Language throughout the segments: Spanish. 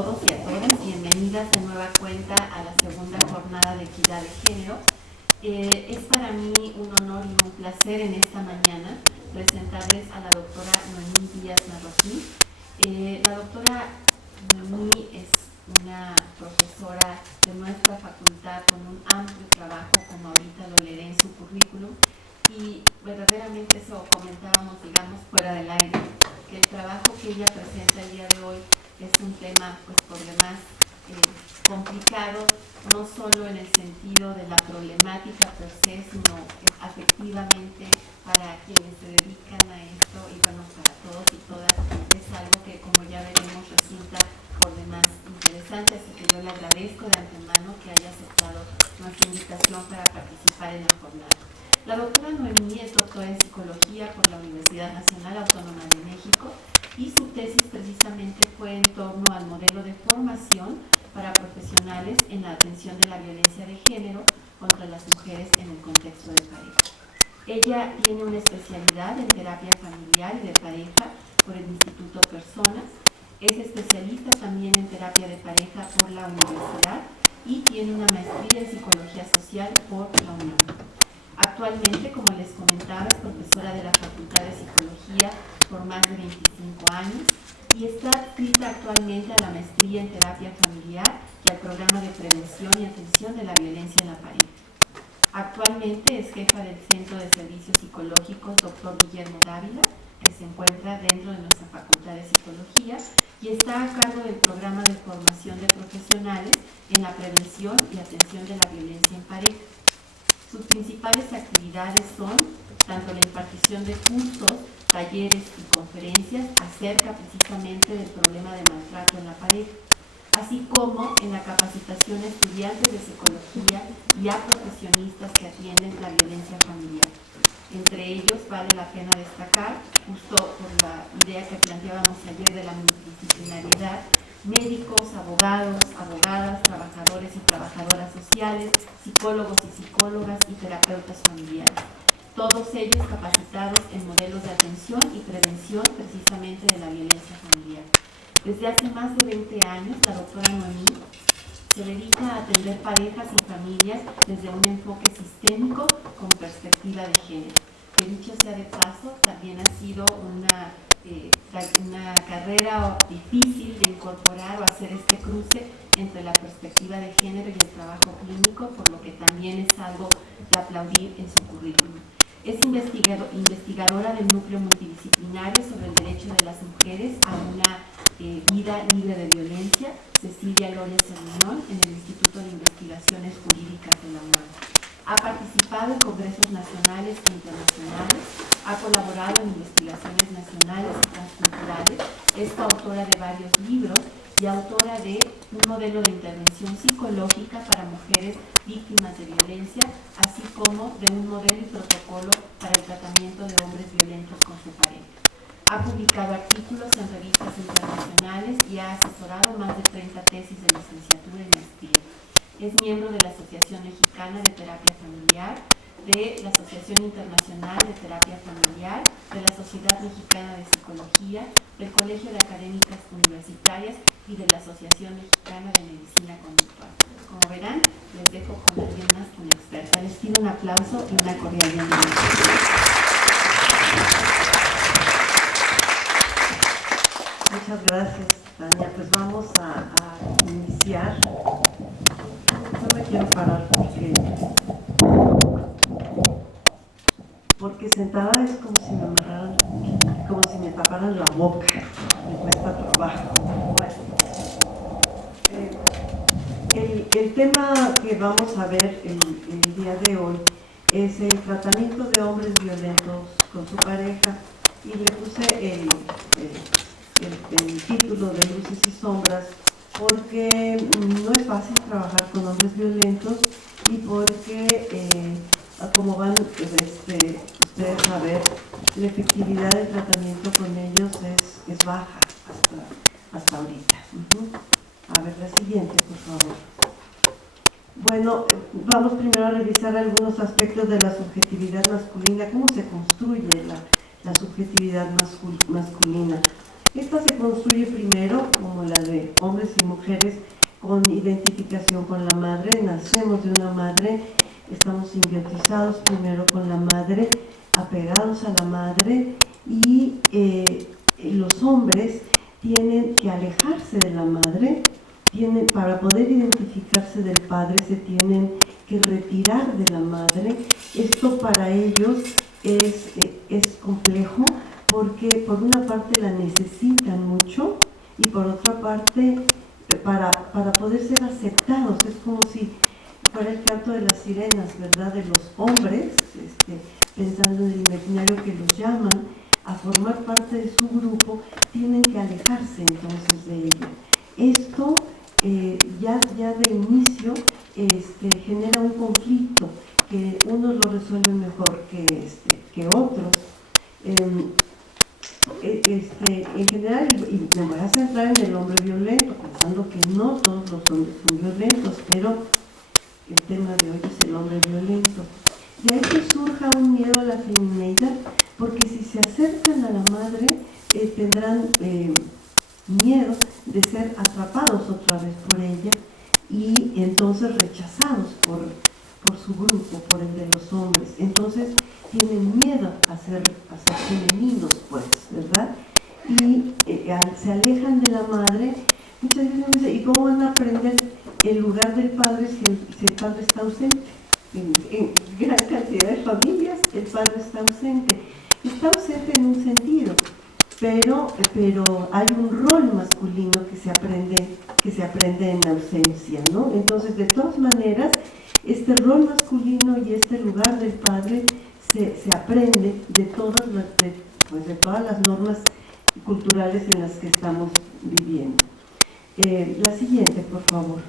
todos y a todas, bienvenidas de nueva cuenta a la segunda jornada de equidad de género. Es para mí un honor y un placer en esta mañana presentarles a la doctora Noemí Díaz Marroquín. La doctora Noemí es una profesora de nuestra facultad con un amplio trabajo, como ahorita lo leeré en su currículum, y verdaderamente eso comentábamos, digamos, fuera del aire, que el trabajo que ella presenta el día de hoy es un tema, pues por demás, complicado, no solo en el sentido de la problemática per se, sino afectivamente para quienes se dedican a esto y bueno, para todos y todas, es algo que, como ya veremos, resulta por demás interesante, así que yo le agradezco de antemano que haya aceptado nuestra invitación para participar en la jornada. La doctora Noemí es doctora en Psicología por la Universidad Nacional Autónoma de México y su tesis precisamente fue en torno al modelo de formación para profesionales en la atención de la violencia de género contra las mujeres en el contexto de pareja. Ella tiene una especialidad en terapia familiar y de pareja por el Instituto Personas, es especialista también en terapia de pareja por la universidad y tiene una maestría en Psicología Social por la UNAM. Actualmente, como les comentaba, es profesora de la Facultad de Psicología por más de 25 años y está adscrita actualmente a la maestría en terapia familiar y al programa de prevención y atención de la violencia en la pareja. Actualmente es jefa del Centro de Servicios Psicológicos Dr. Guillermo Dávila, que se encuentra dentro de nuestra Facultad de Psicología y está a cargo del programa de formación de profesionales en la prevención y atención de la violencia en pareja. Sus principales actividades son tanto la impartición de cursos, talleres y conferencias acerca precisamente del problema de maltrato en la pareja, así como en la capacitación a estudiantes de psicología y a profesionistas que atienden la violencia familiar. Entre ellos vale la pena destacar, justo por la idea que planteábamos ayer de la multidisciplinariedad, médicos, abogados, abogadas, trabajadores y trabajadoras sociales, psicólogos y psicólogas y terapeutas familiares. Todos ellos capacitados en modelos de atención y prevención precisamente de la violencia familiar. Desde hace más de 20 años, la doctora Noemí se dedica a atender parejas y familias desde un enfoque sistémico con perspectiva de género. Que dicho sea de paso, también ha sido una carrera difícil de incorporar o hacer este cruce entre la perspectiva de género y el trabajo clínico, por lo que también es algo de aplaudir en su currículum. Es investigadora del núcleo multidisciplinario sobre el derecho de las mujeres a una vida libre de violencia, Cecilia Loria Cerviñón, en el Instituto de Investigaciones Jurídicas de la UNAM. Ha participado en congresos nacionales e internacionales, ha colaborado en investigaciones nacionales y transculturales, es coautora de varios libros y autora de un modelo de intervención psicológica para mujeres víctimas de violencia, así como de un modelo y protocolo para el tratamiento de hombres violentos con su pareja. Ha publicado artículos en revistas internacionales y ha asesorado más de 30 tesis de licenciatura y maestría. Es miembro de la Asociación Mexicana de Terapia Familiar, de la Asociación Internacional de Terapia Familiar, de la Sociedad Mexicana de Psicología, del Colegio de Académicas Universitarias y de la Asociación Mexicana de Medicina Conductual. Como verán, les dejo con alguien más que una experta. Les pido un aplauso y una cordial bienvenida. Muchas gracias, Tania. Pues vamos a iniciar. No me quiero parar porque sentada es como si me amarraran, como si me taparan la boca. Me cuesta trabajo. Bueno, el tema que vamos a ver el día de hoy es el tratamiento de hombres violentos con su pareja, y le puse el título de Luces y Sombras porque no es fácil trabajar con hombres violentos y porque, como van ustedes a ver, la efectividad del tratamiento con ellos es baja hasta ahorita. A ver, la siguiente, por favor. Bueno, vamos primero a revisar algunos aspectos de la subjetividad masculina, cómo se construye la subjetividad masculina. Esta se construye primero como la de hombres hombres y mujeres con identificación con la madre, nacemos de una madre, estamos simbiotizados primero con la madre, apegados a la madre, y los hombres tienen que alejarse de la madre, para poder identificarse del padre se tienen que retirar de la madre. Esto para ellos es complejo porque por una parte la necesitan mucho y por otra parte para poder ser aceptados. Es como si fuera el canto de las sirenas, ¿verdad? De los hombres, pensando en el imaginario, que los llaman a formar parte de su grupo, tienen que alejarse entonces de ella. Esto ya de inicio genera un conflicto, que unos lo resuelven mejor que otros. En general, y me voy a centrar en el hombre violento, pensando que no todos los hombres son violentos, pero el tema de hoy es el hombre violento. De ahí que surja un miedo a la femineidad, porque si se acercan a la madre, tendrán miedo de ser atrapados otra vez por ella y entonces rechazados por su grupo, por el de los hombres. Entonces tienen miedo a ser femeninos, pues, ¿verdad? Y se alejan de la madre. Muchas veces me dicen, ¿y cómo van a aprender el lugar del padre si el padre está ausente? En gran cantidad de familias el padre está ausente. Está ausente en un sentido, pero hay un rol masculino que se aprende en ausencia, ¿no? Entonces, de todas maneras, este rol masculino y este lugar del padre se aprende de todas las normas culturales en las que estamos viviendo. La siguiente, por favor.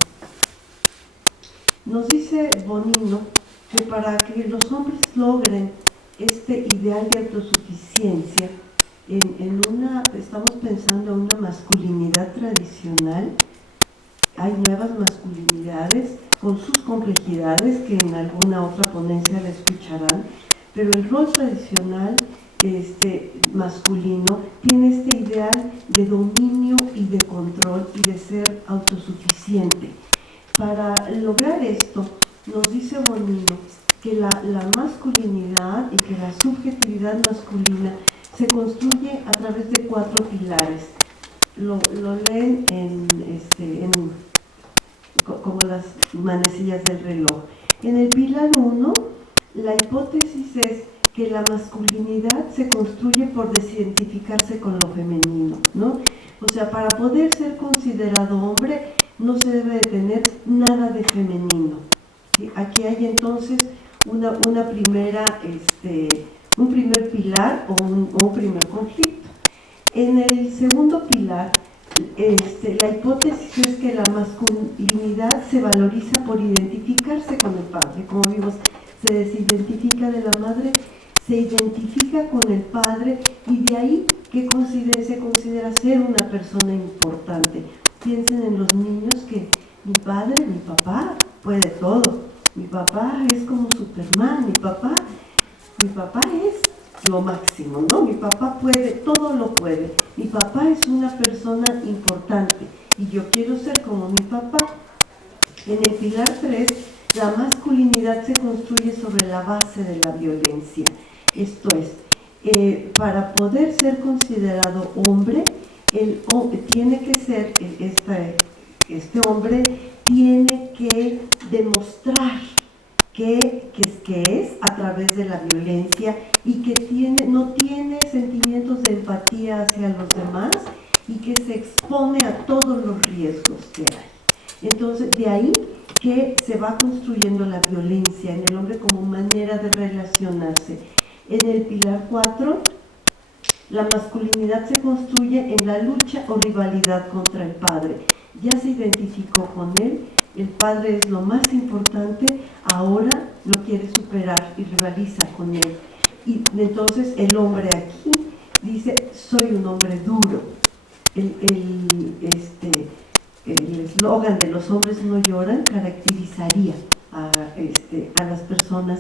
Nos dice Bonino que para que los hombres logren este ideal de autosuficiencia, estamos pensando en una masculinidad tradicional. Hay nuevas masculinidades con sus complejidades que en alguna otra ponencia la escucharán, pero el rol tradicional masculino tiene este ideal de dominio y de control y de ser autosuficiente. Para lograr esto, nos dice Bonino que la masculinidad y que la subjetividad masculina se construye a través de 4 pilares. Lo leen como las manecillas del reloj. En el pilar 1, la hipótesis es que la masculinidad se construye por desidentificarse con lo femenino, ¿no? O sea, para poder ser considerado hombre no se debe de tener nada de femenino, ¿sí? Aquí hay entonces un primer pilar o un primer conflicto. En el segundo pilar, la hipótesis es que la masculinidad se valoriza por identificarse con el padre. Como vimos, se desidentifica de la madre, se identifica con el padre y de ahí que se considera ser una persona importante. Piensen en los niños que mi padre, mi papá, puede todo. Mi papá es como Superman, mi papá es lo máximo, ¿no? Mi papá puede, todo lo puede. Mi papá es una persona importante y yo quiero ser como mi papá. En el pilar 3, la masculinidad se construye sobre la base de la violencia. Esto es, para poder ser considerado hombre, tiene que ser, este hombre tiene que demostrar que es a través de la violencia y que no tiene sentimientos de empatía hacia los demás y que se expone a todos los riesgos que hay. Entonces, de ahí que se va construyendo la violencia en el hombre como manera de relacionarse. En el pilar 4, la masculinidad se construye en la lucha o rivalidad contra el padre. Ya se identificó con él, el padre es lo más importante, ahora lo quiere superar y rivaliza con él. Y entonces el hombre aquí dice, soy un hombre duro. El eslogan de los hombres no lloran caracterizaría a las personas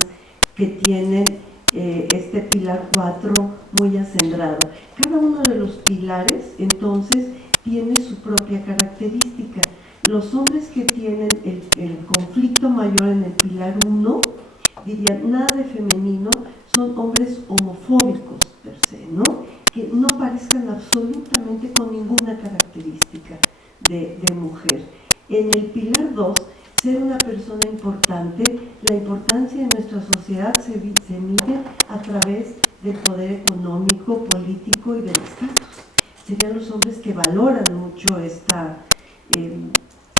que tienen este pilar 4 muy acendrado. Cada uno de los pilares entonces tiene su propia característica. los hombres que tienen el conflicto mayor en el pilar 1, dirían, nada de femenino, son hombres homofóbicos per se, ¿no? Que no parezcan absolutamente con ninguna característica de mujer. En el pilar 2, ser una persona importante, la importancia de nuestra sociedad se mide a través del poder económico, político y del estatus. Serían los hombres que valoran mucho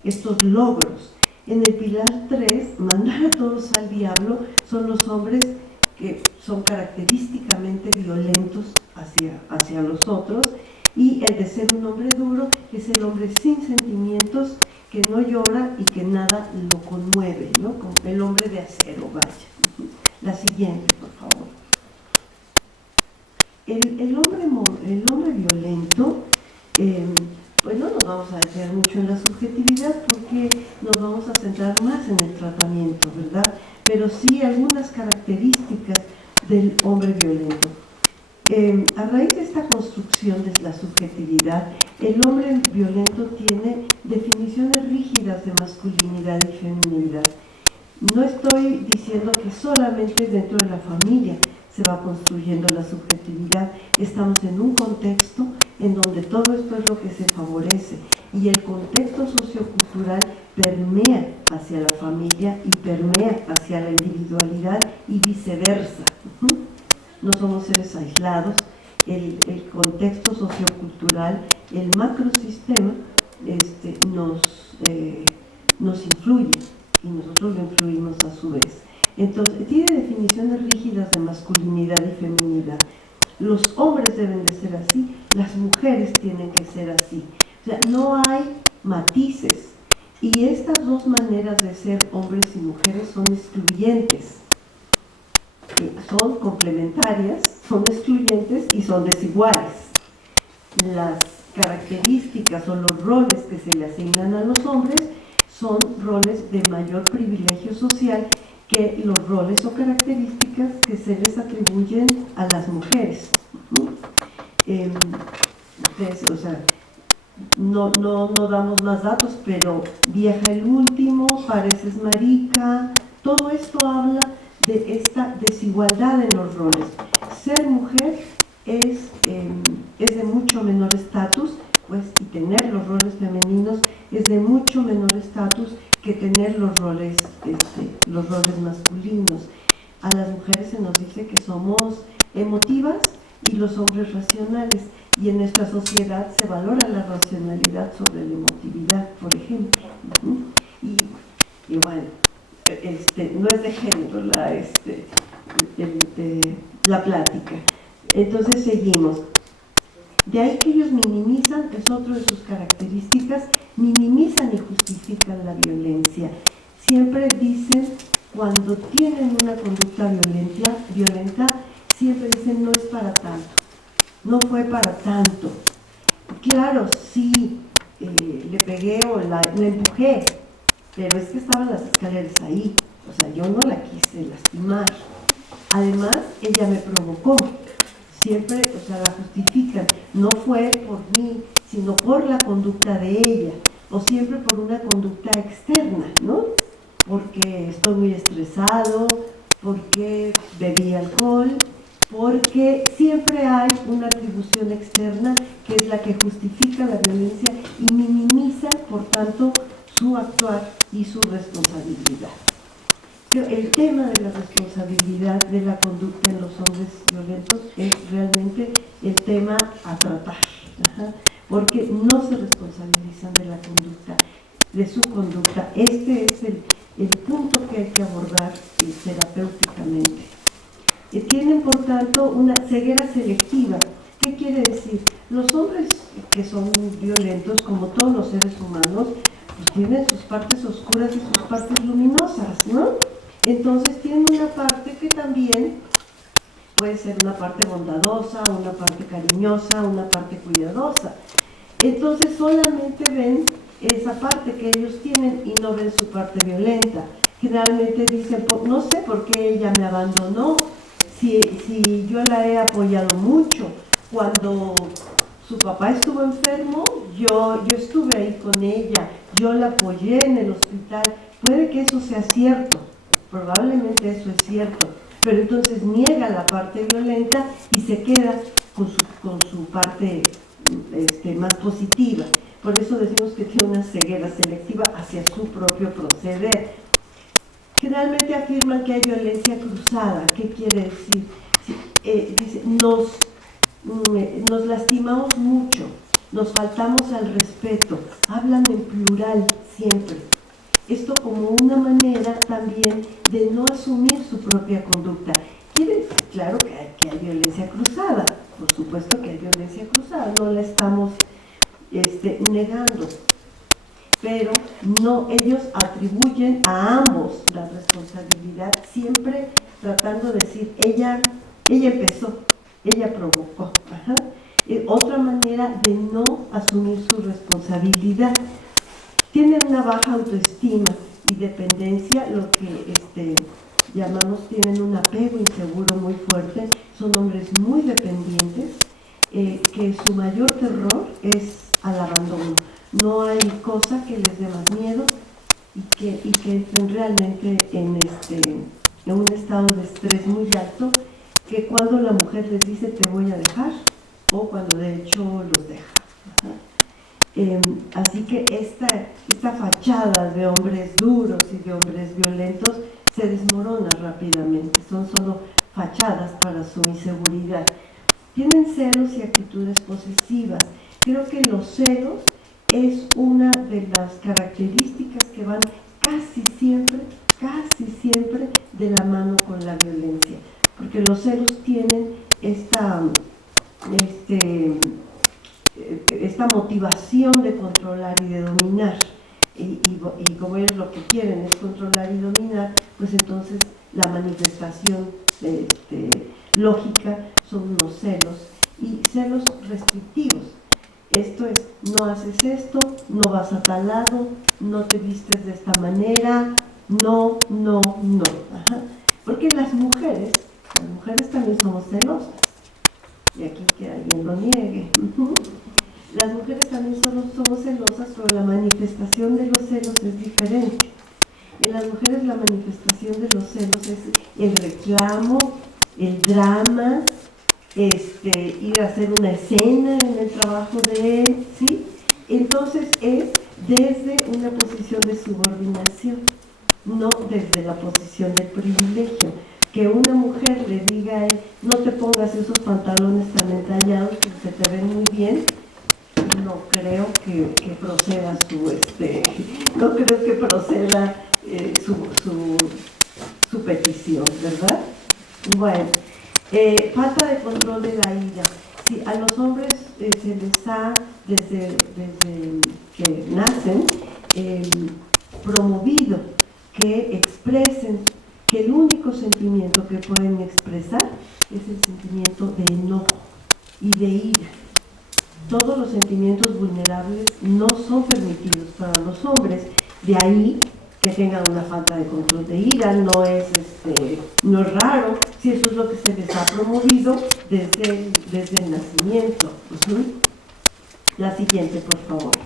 estos logros. En el pilar 3, mandar a todos al diablo, son los hombres que son característicamente violentos hacia los otros, y el de ser un hombre duro es el hombre sin sentimientos, que no llora y que nada lo conmueve, ¿no? Como el hombre de acero, vaya. La siguiente, por favor. El hombre violento, pues no nos vamos a detener mucho en la subjetividad porque nos vamos a centrar más en el tratamiento, ¿verdad? Pero sí algunas características del hombre violento. A raíz de esta construcción de la subjetividad, el hombre violento tiene definiciones rígidas de masculinidad y feminidad. No estoy diciendo que solamente dentro de la familia se va construyendo la subjetividad. Estamos en un contexto en donde todo esto es lo que se favorece, y el contexto sociocultural permea hacia la familia y permea hacia la individualidad y viceversa. No somos seres aislados. El contexto sociocultural, el macrosistema, nos influye, y nosotros lo influimos a su vez. Entonces, tiene definiciones rígidas de masculinidad y feminidad. Los hombres deben de ser así, las mujeres tienen que ser así. O sea, no hay matices. Y estas dos maneras de ser hombres y mujeres son excluyentes. Son complementarias, son excluyentes y son desiguales. Las características o los roles que se le asignan a los hombres son roles de mayor privilegio social que los roles o características que se les atribuyen a las mujeres. O sea, no damos más datos, pero vieja el último, pareces marica, todo esto habla de esta desigualdad en los roles. Ser mujer es de mucho menor estatus, pues, y tener los roles femeninos es de mucho menor estatus que tener los roles masculinos. A las mujeres se nos dice que somos emotivas y los hombres racionales, y en nuestra sociedad se valora la racionalidad sobre la emotividad, por ejemplo. Y bueno, no es de género la plática. Entonces seguimos. De ahí que ellos minimizan, es otro de sus características, minimizan y justifican la violencia. Siempre dicen, cuando tienen una conducta violenta, siempre dicen, no es para tanto, no fue para tanto. Claro, sí, le pegué o la empujé, pero es que estaban las escaleras ahí, o sea, yo no la quise lastimar. Además, ella me provocó. Siempre, o sea, la justifican, no fue por mí, sino por la conducta de ella, o siempre por una conducta externa, ¿no? Porque estoy muy estresado, porque bebí alcohol, porque siempre hay una atribución externa que es la que justifica la violencia y minimiza, por tanto, su actuar y su responsabilidad. El tema de la responsabilidad de la conducta en los hombres violentos es realmente el tema a tratar, porque no se responsabilizan de la conducta, de su conducta. Este es el punto que hay que abordar terapéuticamente. Tienen, por tanto, una ceguera selectiva. ¿Qué quiere decir? Los hombres que son violentos, como todos los seres humanos, pues tienen sus partes oscuras y sus partes luminosas, ¿no? Entonces tienen una parte que también puede ser una parte bondadosa, una parte cariñosa, una parte cuidadosa. Entonces solamente ven esa parte que ellos tienen y no ven su parte violenta. Generalmente dicen, no sé por qué ella me abandonó, si yo la he apoyado mucho, cuando su papá estuvo enfermo, yo estuve ahí con ella, yo la apoyé en el hospital. Puede que eso sea cierto, probablemente eso es cierto, pero entonces niega la parte violenta y se queda con su parte más positiva. Por eso decimos que tiene una ceguera selectiva hacia su propio proceder. Generalmente afirman que hay violencia cruzada. ¿Qué quiere decir? Dice, nos lastimamos mucho, nos faltamos al respeto, hablan en plural siempre. Esto como una manera también de no asumir su propia conducta. Quiere decir, claro que hay violencia cruzada, por supuesto que hay violencia cruzada, no la estamos negando, pero no, ellos atribuyen a ambos la responsabilidad, siempre tratando de decir, ella empezó, ella provocó. Ajá. Otra manera de no asumir su responsabilidad. Tienen una baja autoestima y dependencia, lo que llamamos, tienen un apego inseguro muy fuerte, son hombres muy dependientes, que su mayor terror es al abandono. No hay cosa que les dé más miedo y que entren realmente en un estado de estrés muy alto, que cuando la mujer les dice te voy a dejar, o cuando de hecho los deja. Así que esta fachada de hombres duros y de hombres violentos se desmorona rápidamente, son solo fachadas para su inseguridad. Tienen celos y actitudes posesivas. Creo que los celos es una de las características que van casi siempre de la mano con la violencia, porque los celos tienen esta motivación de controlar y de dominar, y como ellos lo que quieren es controlar y dominar, pues entonces la manifestación lógica son unos celos, y celos restrictivos. Esto es, no haces esto, no vas a tal lado, no te vistes de esta manera, no. Ajá. Porque las mujeres también somos celosas, y aquí que alguien lo niegue. Las mujeres también somos celosas, pero la manifestación de los celos es diferente. En las mujeres la manifestación de los celos es el reclamo, el drama, ir a hacer una escena en el trabajo de él, ¿sí? Entonces es desde una posición de subordinación, no desde la posición de privilegio. Que una mujer le diga a él, no te pongas esos pantalones tan entallados que se te ven muy bien, no creo que proceda su petición, ¿verdad? Bueno, falta de control de la ira. Sí, a los hombres se les ha, desde que nacen, promovido que expresen, que el único sentimiento que pueden expresar es el sentimiento de enojo y de ira. Todos los sentimientos vulnerables no son permitidos para los hombres, de ahí que tengan una falta de control de ira, no es raro, si eso es lo que se les ha promovido desde el nacimiento. La siguiente, por favor.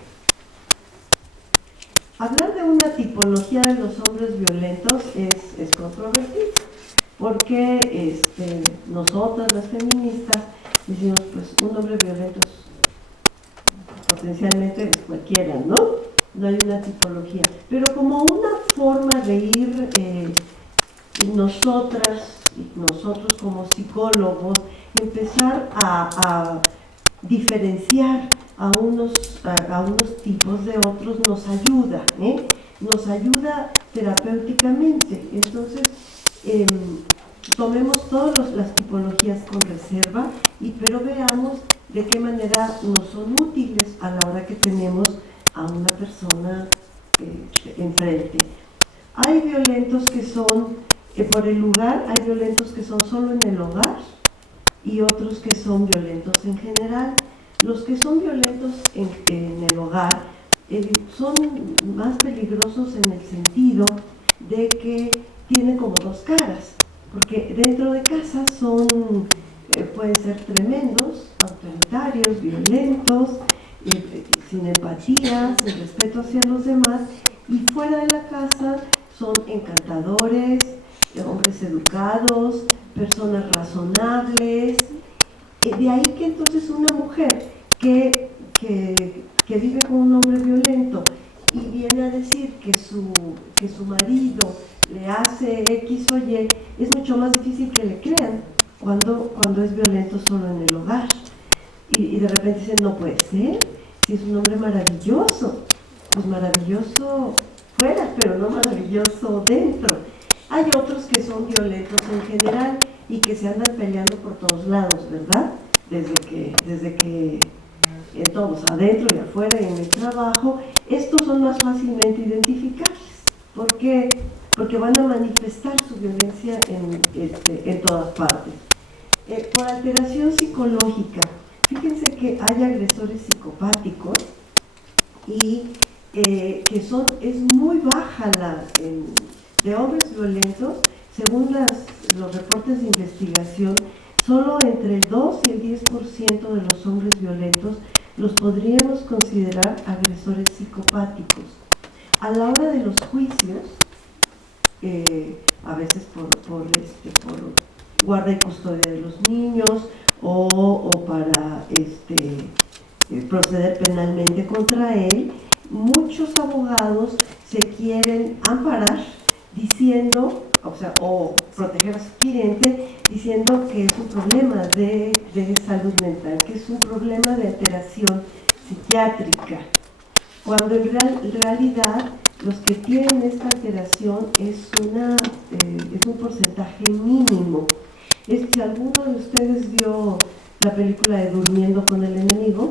Hablar de una tipología de los hombres violentos es controvertido, porque nosotras las feministas decimos, pues un hombre violento es potencialmente cualquiera, ¿no? No hay una tipología, pero como una forma de ir nosotros como psicólogos, empezar a diferenciar a unos tipos de otros, nos ayuda terapéuticamente. Entonces, tomemos todas las tipologías con reserva, pero veamos de qué manera nos son útiles a la hora que tenemos a una persona enfrente. Hay violentos que son por el lugar, hay violentos que son solo en el hogar y otros que son violentos en general. Los que son violentos en el hogar son más peligrosos en el sentido de que tienen como dos caras, porque dentro de casa son pueden ser tremendos, autoritarios, violentos, sin empatía, sin respeto hacia los demás, y fuera de la casa son encantadores, hombres educados, personas razonables. De ahí que entonces una mujer que vive con un hombre violento y viene a decir que su marido le hace X o Y, es mucho más difícil que le crean cuando es violento solo en el hogar. Y de repente dicen, no puede ser, si es un hombre maravilloso, pues maravilloso fuera, pero no maravilloso dentro. Hay otros que son violentos en general y que se andan peleando por todos lados, ¿verdad? Desde que en todos, adentro y afuera y en el trabajo, estos son más fácilmente identificables. ¿Por qué? Porque van a manifestar su violencia en todas partes. Por alteración psicológica, fíjense que hay agresores psicopáticos y es muy baja de hombres violentos, según los reportes de investigación, solo entre el 2 y el 10% de los hombres violentos los podríamos considerar agresores psicopáticos. A la hora de los juicios, a veces por guarda y custodia de los niños o para proceder penalmente contra él, muchos abogados se quieren amparar diciendo, o proteger a su cliente diciendo que es un problema de salud mental, que es un problema de alteración psiquiátrica, cuando en realidad los que tienen esta alteración es un porcentaje mínimo. Si alguno de ustedes vio la película de Durmiendo con el enemigo,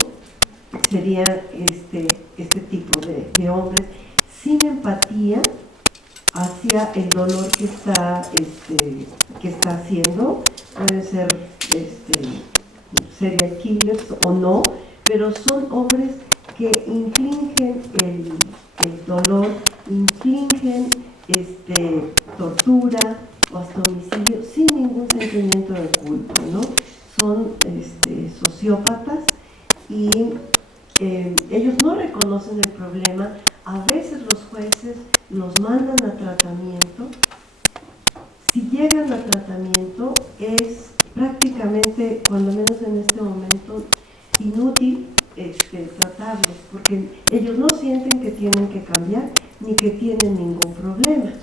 sería este tipo de hombres sin empatía hacia el dolor que está haciendo. Pueden ser serial killers o no, pero son hombres que infligen el dolor, infligen tortura o hasta homicidio sin ningún sentimiento de culpa, ¿no? Son sociópatas y ellos no reconocen el problema. A veces los jueces los mandan a tratamiento. Si llegan a tratamiento es prácticamente, cuando menos en este momento, inútil tratarlos, porque ellos no sienten que tienen que cambiar ni que tienen ningún problema.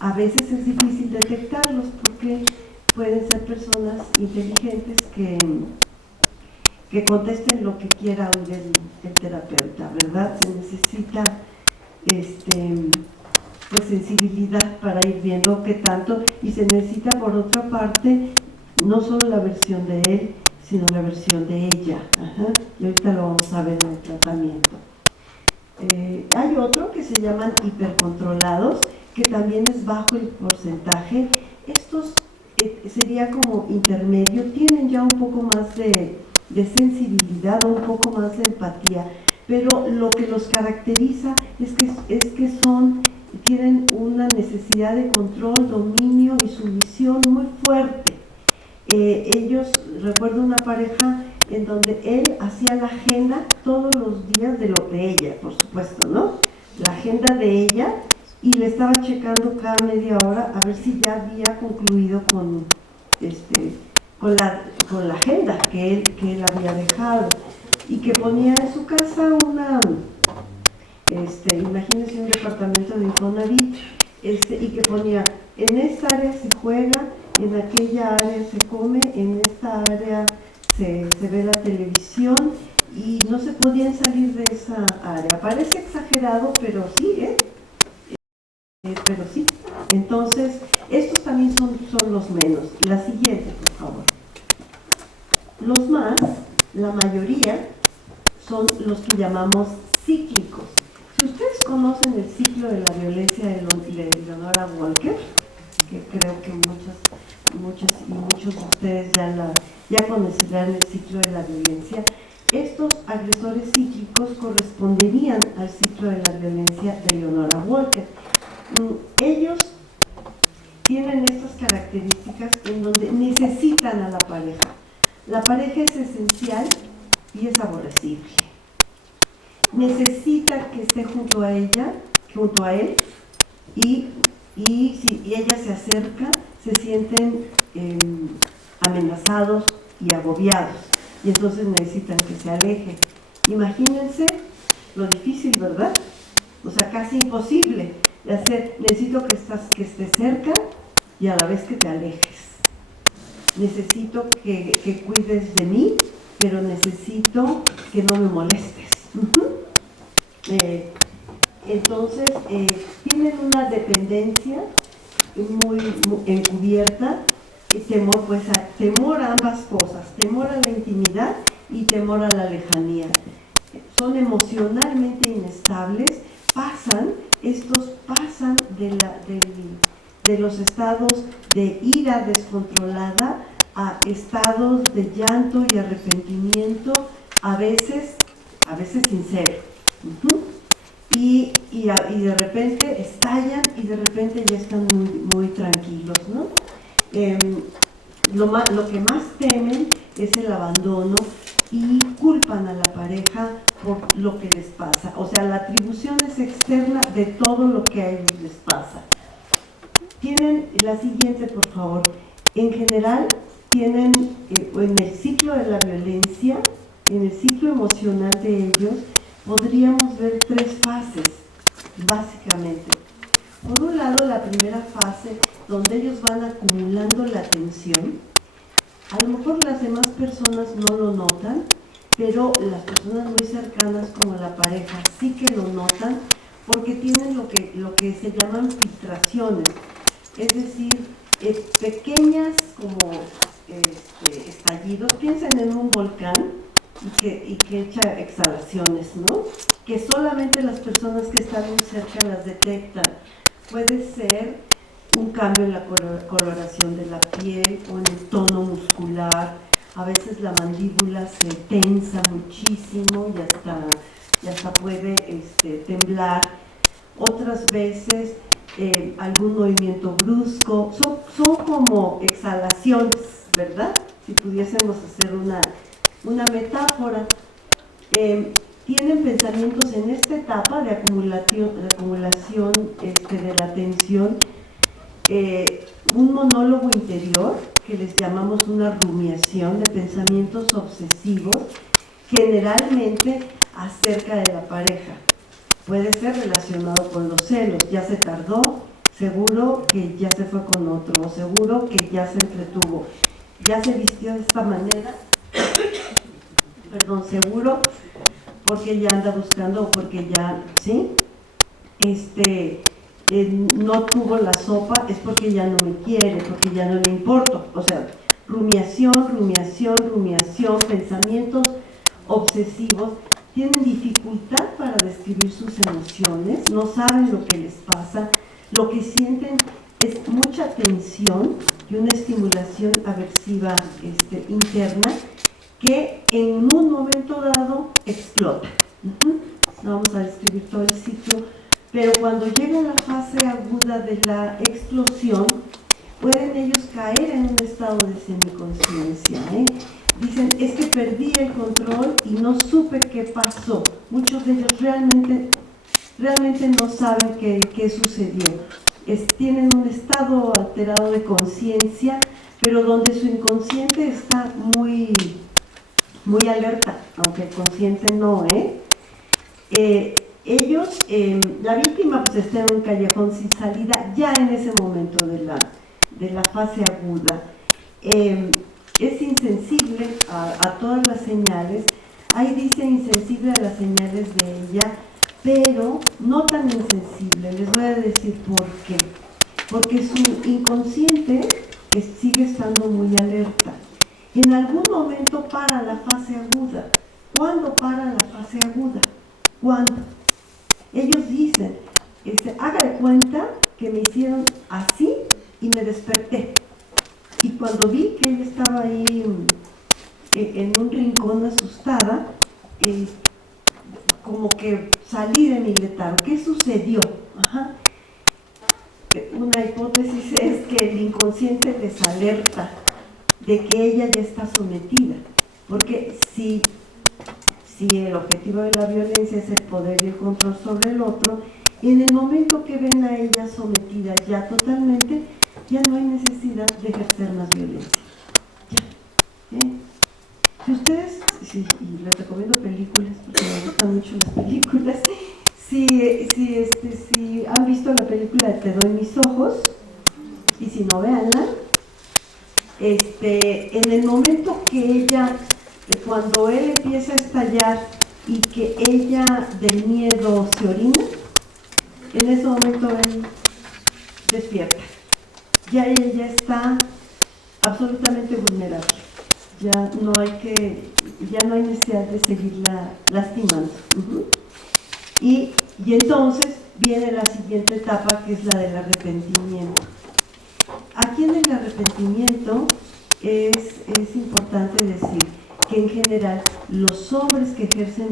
A veces es difícil detectarlos porque pueden ser personas inteligentes que contesten lo que quiera oír el terapeuta, ¿verdad? Se necesita pues sensibilidad para ir viendo qué tanto, y se necesita por otra parte no solo la versión de él, sino la versión de ella. Y ahorita lo vamos a ver en el tratamiento. Hay otro que se llaman hipercontrolados, que también es bajo el porcentaje. Estos sería como intermedio, tienen ya un poco más de sensibilidad o un poco más de empatía, pero lo que los caracteriza es que tienen una necesidad de control, dominio y sumisión muy fuerte. Recuerdo una pareja en donde él hacía la agenda todos los días de ella, por supuesto, ¿no? La agenda de ella, y le estaba checando cada media hora a ver si ya había concluido con la agenda que él había dejado, y que ponía en su casa imagínense un departamento de Infonavit, y que ponía, en esta área se juega, en aquella área se come, en esta área se ve la televisión, y no se podían salir de esa área. Parece exagerado, pero sí, pero sí. Entonces, estos también son los menos. La siguiente, por favor. Los más, la mayoría, son los que llamamos cíclicos. Si ustedes conocen el ciclo de la violencia de Leonora Walker, que creo que muchos de ustedes ya conocerán el ciclo de la violencia, estos agresores cíclicos corresponderían al ciclo de la violencia de Leonora Walker. Ellos tienen estas características en donde necesitan a la pareja. La pareja es esencial y es aborrecible. Necesita que esté junto a ella, junto a él, y si ella se acerca, se sienten amenazados y agobiados, y entonces necesitan que se aleje. Imagínense lo difícil, ¿verdad? O sea, casi imposible de hacer. Necesito que estés cerca y a la vez que te alejes. Necesito que cuides de mí, pero necesito que no me molestes. Entonces, tienen una dependencia muy encubierta, temor a ambas cosas, temor a la intimidad y temor a la lejanía. Son emocionalmente inestables, pasan de los estados de ira descontrolada a estados de llanto y arrepentimiento, a veces sincero. Y de repente estallan y de repente ya están muy tranquilos, ¿no? Lo que más temen es el abandono y culpan a la pareja por lo que les pasa. O sea, la atribución es externa de todo lo que a ellos les pasa. Tienen la siguiente, por favor. En general, tienen en el ciclo de la violencia, en el ciclo emocional de ellos, podríamos ver 3 fases, básicamente. Por un lado, la primera fase, donde ellos van acumulando la tensión. A lo mejor las demás personas no lo notan, pero las personas muy cercanas como la pareja sí que lo notan, porque tienen lo que se llaman filtraciones, es decir, pequeñas como estallidos. Piensen en un volcán y que echa exhalaciones, ¿no? Que solamente las personas que están muy cerca las detectan. Puede ser un cambio en la coloración de la piel o en el tono muscular. A veces la mandíbula se tensa muchísimo y hasta puede temblar. Otras veces algún movimiento brusco. Son como exhalaciones, ¿verdad? Si pudiésemos hacer una metáfora. Tienen pensamientos en esta etapa de acumulación de la tensión, un monólogo interior que les llamamos una rumiación de pensamientos obsesivos, generalmente acerca de la pareja. Puede ser relacionado con los celos. Ya se tardó, seguro que ya se fue con otro, o seguro que ya se entretuvo, ya se vistió de esta manera, perdón, seguro porque ya anda buscando o porque ya, ¿sí? No tuvo la sopa, es porque ya no me quiere, porque ya no le importo. O sea, rumiación, pensamientos obsesivos. Tienen dificultad para describir sus emociones, no saben lo que les pasa, lo que sienten es mucha tensión y una estimulación aversiva interna que en un momento dado explota. No vamos a describir todo el ciclo, pero cuando llega la fase aguda de la explosión, pueden ellos caer en un estado de semiconsciencia. Dicen, es que perdí el control y no supe qué pasó. Muchos de ellos realmente no saben qué sucedió. Tienen un estado alterado de conciencia, pero donde su inconsciente está muy alerta, aunque el consciente no, ellos, la víctima pues está en un callejón sin salida ya en ese momento de la fase aguda. Es insensible a todas las señales. Ahí dice insensible a las señales de ella, pero no tan insensible. Les voy a decir por qué. Porque su inconsciente sigue estando muy alerta. En algún momento para la fase aguda. ¿Cuándo para la fase aguda? ¿Cuándo? Ellos dicen, haga de cuenta que me hicieron así y me desperté. Y cuando vi que ella estaba ahí en un rincón asustada, como que salí de mi letargo. ¿Qué sucedió? Una hipótesis es que el inconsciente les alerta de que ella ya está sometida, porque si el objetivo de la violencia es el poder y el control sobre el otro, en el momento que ven a ella sometida ya totalmente, ya no hay necesidad de ejercer más violencia. Ya. Si ustedes, y les recomiendo películas, porque me gustan mucho las películas, si han visto la película de Te doy mis ojos, y si no, véanla, en el momento que ella, cuando él empieza a estallar y que ella del miedo se orina, en ese momento él despierta. Ya ella está absolutamente vulnerable. Ya no hay necesidad de seguirla lastimando. Y entonces viene la siguiente etapa, que es la del arrepentimiento. Aquí en el arrepentimiento es importante decir que en general los hombres que ejercen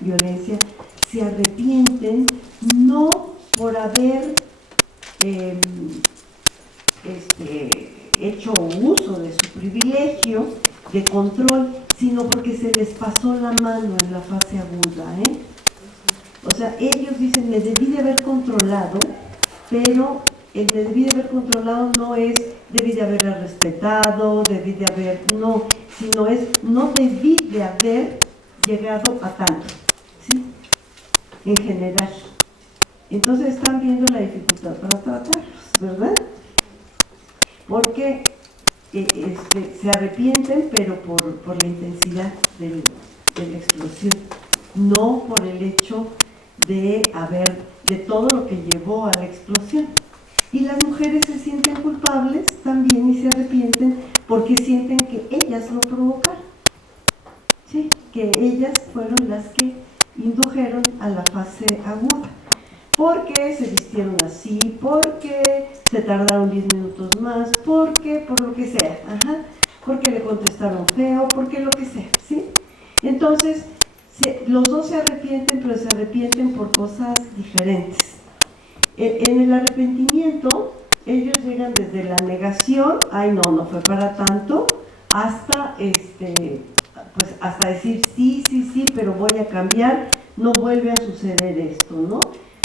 violencia se arrepienten no por haber hecho uso de su privilegio de control, sino porque se les pasó la mano en la fase aguda. O sea, ellos dicen, me debí de haber controlado, pero el me debí de haber controlado no es debí de haberla respetado, debí de haber, no, sino es no debí de haber llegado a tanto, ¿sí? En general. Entonces están viendo la dificultad para tratarlos, ¿verdad? Porque se arrepienten, pero por la intensidad de la explosión, no por el hecho de todo lo que llevó a la explosión. Y las mujeres se sienten culpables también y se arrepienten porque sienten que ellas lo provocaron, ¿sí? Que ellas fueron las que indujeron a la fase aguda. Porque se vistieron así, porque se tardaron 10 minutos más, porque por lo que sea, porque le contestaron feo, porque lo que sea, ¿sí? Entonces, los dos se arrepienten, pero se arrepienten por cosas diferentes. En el arrepentimiento, ellos llegan desde la negación, ay no fue para tanto, hasta pues hasta decir sí, pero voy a cambiar, no vuelve a suceder esto, ¿no?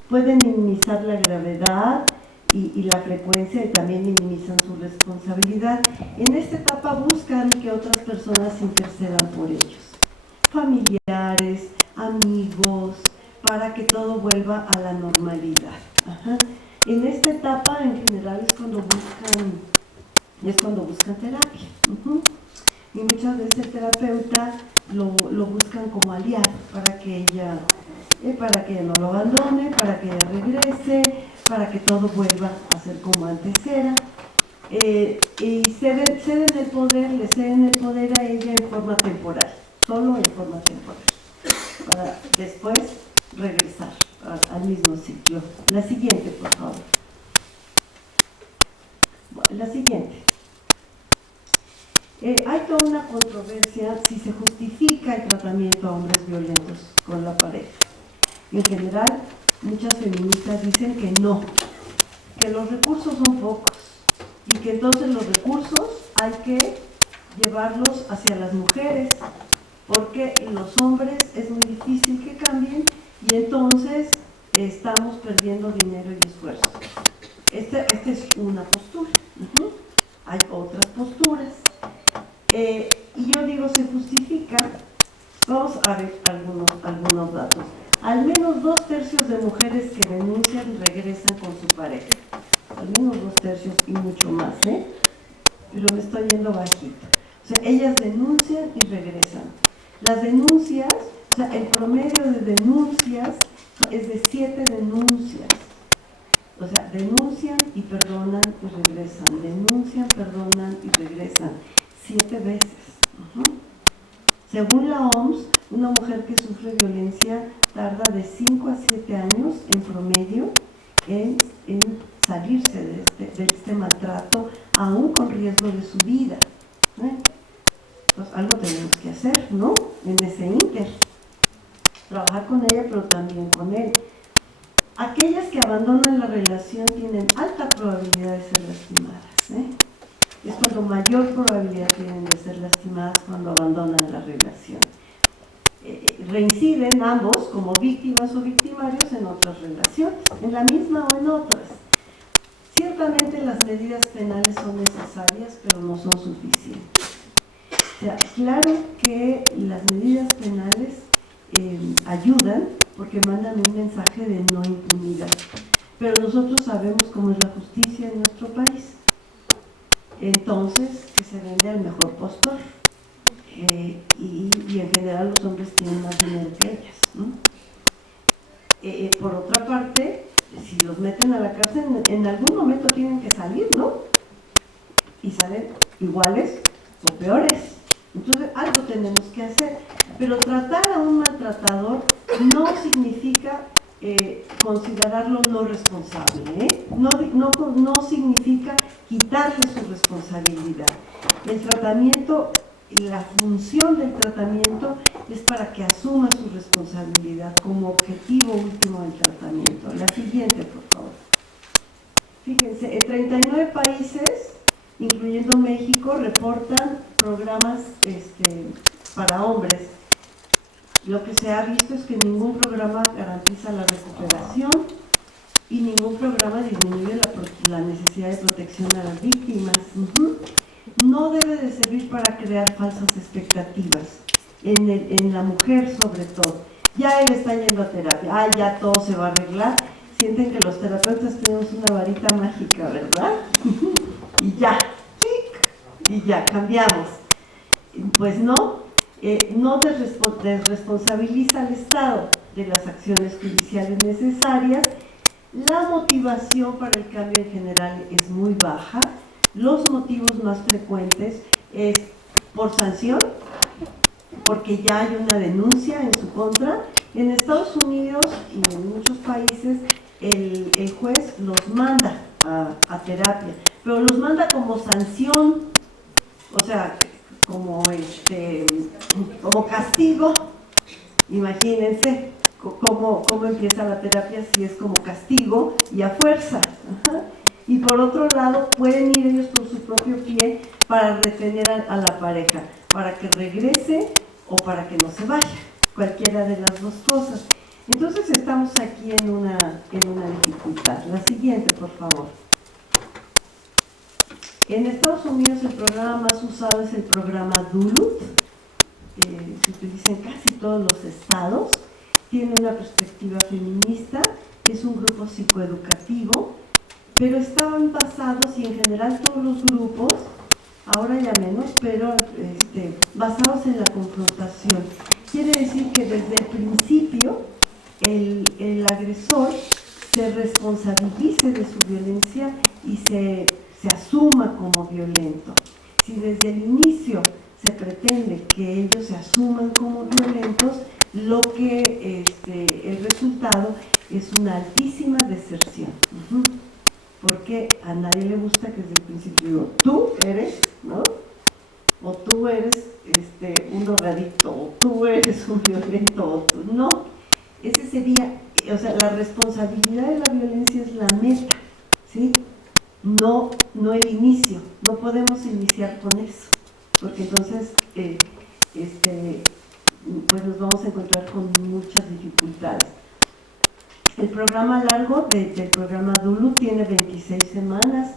Pueden minimizar la gravedad y la frecuencia y también minimizan su responsabilidad. En esta etapa buscan que otras personas intercedan por ellos, familiares, amigos, para que todo vuelva a la normalidad. En esta etapa en general es cuando buscan terapia. Y muchas veces el terapeuta lo buscan como aliado para que ella no lo abandone, para que ella regrese, para que todo vuelva a ser como antes era. Y le ceden el poder a ella en forma temporal, solo en forma temporal, para después regresar al mismo ciclo. La siguiente, por favor. Bueno, la siguiente. Hay toda una controversia si se justifica el tratamiento a hombres violentos con la pareja. En general, muchas feministas dicen que no, que los recursos son pocos y que entonces los recursos hay que llevarlos hacia las mujeres, porque los hombres es muy difícil que cambien y entonces estamos perdiendo dinero y esfuerzo. Esta es una postura. Hay otras posturas. Y yo digo, se justifica. Vamos a ver algunos datos. Al menos 2/3 de mujeres que denuncian regresan con su pareja. Al menos 2/3 y mucho más, pero me estoy yendo bajito. O sea, ellas denuncian y regresan. Las denuncias, o sea, el promedio de denuncias es de 7 denuncias. O sea, denuncian y perdonan y regresan. Denuncian, perdonan y regresan. 7 veces. Según la OMS, una mujer que sufre violencia tarda de 5 a 7 años en promedio en salirse de este maltrato, aún con riesgo de su vida. Entonces, algo tenemos que hacer, ¿no? En ese ínter. Trabajar con ella, pero también con él. Aquellas que abandonan la relación tienen alta probabilidad de ser lastimadas. es cuando mayor probabilidad tienen de ser lastimadas cuando abandonan la relación. Reinciden ambos como víctimas o victimarios en otras relaciones, en la misma o en otras. Ciertamente las medidas penales son necesarias, pero no son suficientes. O sea, claro que las medidas penales ayudan porque mandan un mensaje de no impunidad, pero nosotros sabemos cómo es la justicia en nuestro país. Entonces, que se vende al mejor postor. Y en general los hombres tienen más dinero que ellas, ¿no? Por otra parte, si los meten a la cárcel, en algún momento tienen que salir, ¿no? Y salen iguales o peores. Entonces, algo tenemos que hacer. Pero tratar a un maltratador no significa considerarlo no responsable, ¿eh? No significa quitarle su responsabilidad. El tratamiento, la función del tratamiento es para que asuma su responsabilidad como objetivo último del tratamiento. La siguiente, por favor. Fíjense, en 39 países, incluyendo México, reportan programas para hombres. Lo que se ha visto es que ningún programa garantiza la recuperación y ningún programa disminuye la necesidad de protección a las víctimas. No debe de servir para crear falsas expectativas en la mujer, sobre todo. Ya él está yendo a terapia, ya todo se va a arreglar. Sienten que los terapeutas tenemos una varita mágica, ¿verdad? Y ya, ¡clic! Y ya, cambiamos. Pues no. No desresponsabiliza al Estado de las acciones judiciales necesarias. La motivación para el cambio en general es muy baja. Los motivos más frecuentes es por sanción, porque ya hay una denuncia en su contra. En Estados Unidos y en muchos países el juez los manda a terapia, pero los manda como sanción, o sea, como castigo. Imagínense cómo empieza la terapia si es como castigo y a fuerza. Ajá. Y por otro lado, pueden ir ellos por su propio pie para retener a la pareja, para que regrese o para que no se vaya, cualquiera de las dos cosas. Entonces estamos aquí en una dificultad. La siguiente, por favor. En Estados Unidos el programa más usado es el programa Duluth, se utiliza en casi todos los estados, tiene una perspectiva feminista, es un grupo psicoeducativo, pero estaban basados, y en general todos los grupos, ahora ya menos, pero basados en la confrontación. Quiere decir que desde el principio el agresor se responsabilice de su violencia y se asuma como violento. Si desde el inicio se pretende que ellos se asuman como violentos, el resultado es una altísima deserción. Porque a nadie le gusta que desde el principio digo, tú eres, ¿no? O tú eres un drogadicto, o tú eres un violento, o tú no. Ese sería, o sea, la responsabilidad de la violencia es la meta, ¿sí? No el inicio. No podemos iniciar con eso, porque entonces pues nos vamos a encontrar con muchas dificultades. El programa largo del programa Duluth tiene 26 semanas,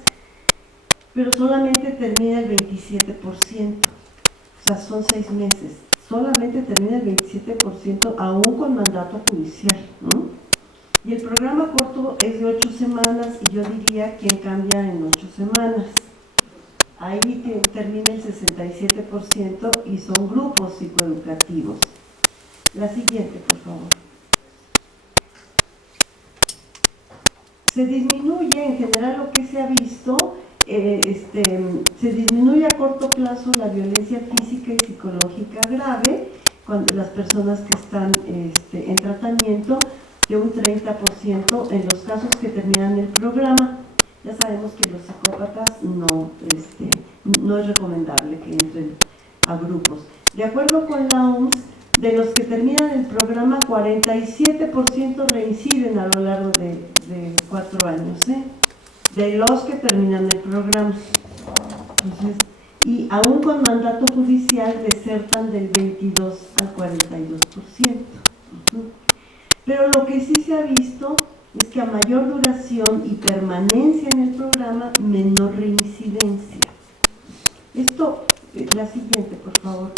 pero solamente termina el 27%, o sea, son 6 meses. Solamente termina el 27%, aún con mandato judicial, ¿no? Y el programa corto es de 8 semanas, y yo diría que cambia en 8 semanas. Ahí termina el 67% y son grupos psicoeducativos. La siguiente, por favor. Se disminuye, en general lo que se ha visto, se disminuye a corto plazo la violencia física y psicológica grave cuando las personas que están en tratamiento, de un 30% en los casos que terminan el programa. Ya sabemos que los psicópatas no es recomendable que entren a grupos. De acuerdo con la OMS, de los que terminan el programa, 47% reinciden a lo largo de 4 años, de los que terminan el programa. Entonces, y aún con mandato judicial desertan del 22 al 42%. Pero lo que sí se ha visto es que a mayor duración y permanencia en el programa, menor reincidencia. Esto, la siguiente, por favor.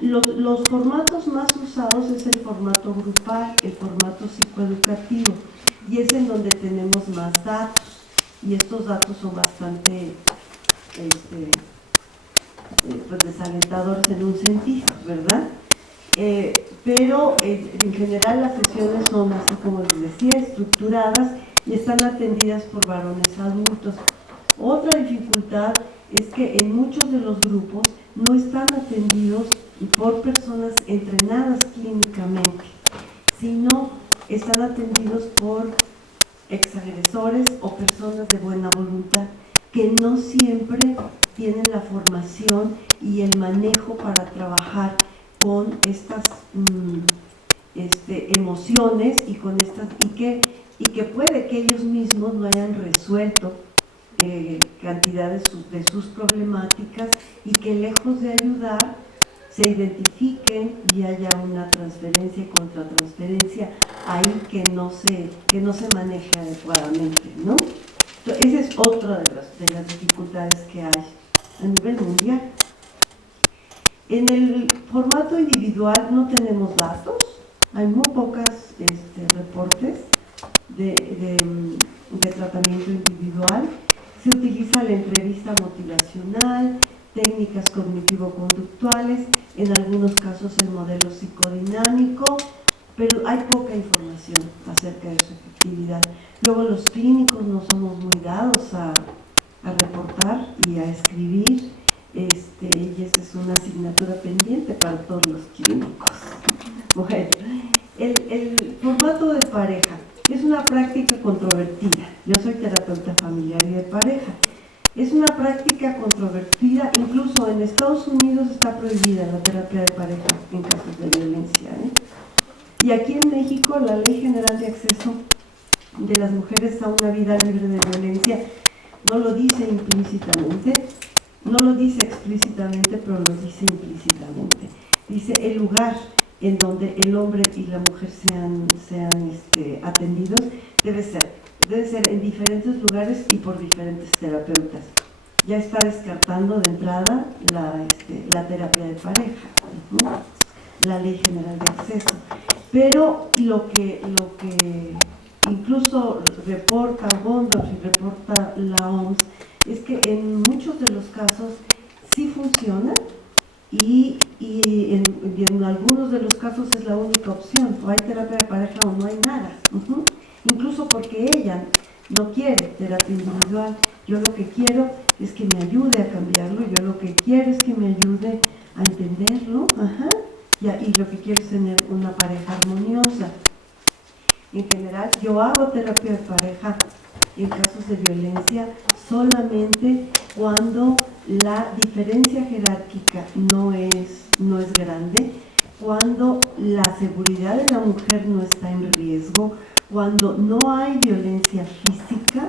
Los formatos más usados es el formato grupal, el formato psicoeducativo, y es en donde tenemos más datos, y estos datos son bastante pues desalentadores en un sentido, ¿verdad? Pero en general las sesiones son, así como les decía, estructuradas y están atendidas por varones adultos. Otra dificultad es que en muchos de los grupos no están atendidos por personas entrenadas clínicamente, sino están atendidos por exagresores o personas de buena voluntad que no siempre tienen la formación y el manejo para trabajar con estas emociones y con estas y que puede que ellos mismos no hayan resuelto cantidad de sus problemáticas y que lejos de ayudar se identifiquen y haya una transferencia y contratransferencia ahí que no se maneje adecuadamente, ¿no? Entonces, esa es otra de las dificultades que hay a nivel mundial. En el formato individual no tenemos datos, hay muy pocos reportes de tratamiento individual. Se utiliza la entrevista motivacional, técnicas cognitivo-conductuales, en algunos casos el modelo psicodinámico, pero hay poca información acerca de su efectividad. Luego los clínicos no somos muy dados a reportar y a escribir, y esa es una asignatura pendiente para todos los clínicos. Bueno, el formato de pareja es una práctica controvertida. Yo soy terapeuta familiar y de pareja. Es una práctica controvertida, incluso en Estados Unidos está prohibida la terapia de pareja en casos de violencia, Y aquí en México la Ley General de Acceso de las Mujeres a una Vida Libre de Violencia no lo dice implícitamente, no lo dice explícitamente, pero lo dice implícitamente. Dice el lugar en donde el hombre y la mujer sean atendidos debe ser en diferentes lugares y por diferentes terapeutas. Ya está descartando de entrada la terapia de pareja, la Ley General de Acceso. Pero lo que incluso reporta Gondorf y reporta la OMS es que en muchos de los casos sí funciona y en algunos de los casos es la única opción, o hay terapia de pareja o no hay nada. Incluso porque ella no quiere terapia individual. Yo lo que quiero es que me ayude a cambiarlo, yo lo que quiero es que me ayude a entenderlo, y lo que quiero es tener una pareja armoniosa. En general, yo hago terapia de pareja en casos de violencia solamente cuando la diferencia jerárquica no es grande, cuando la seguridad de la mujer no está en riesgo, cuando no hay violencia física,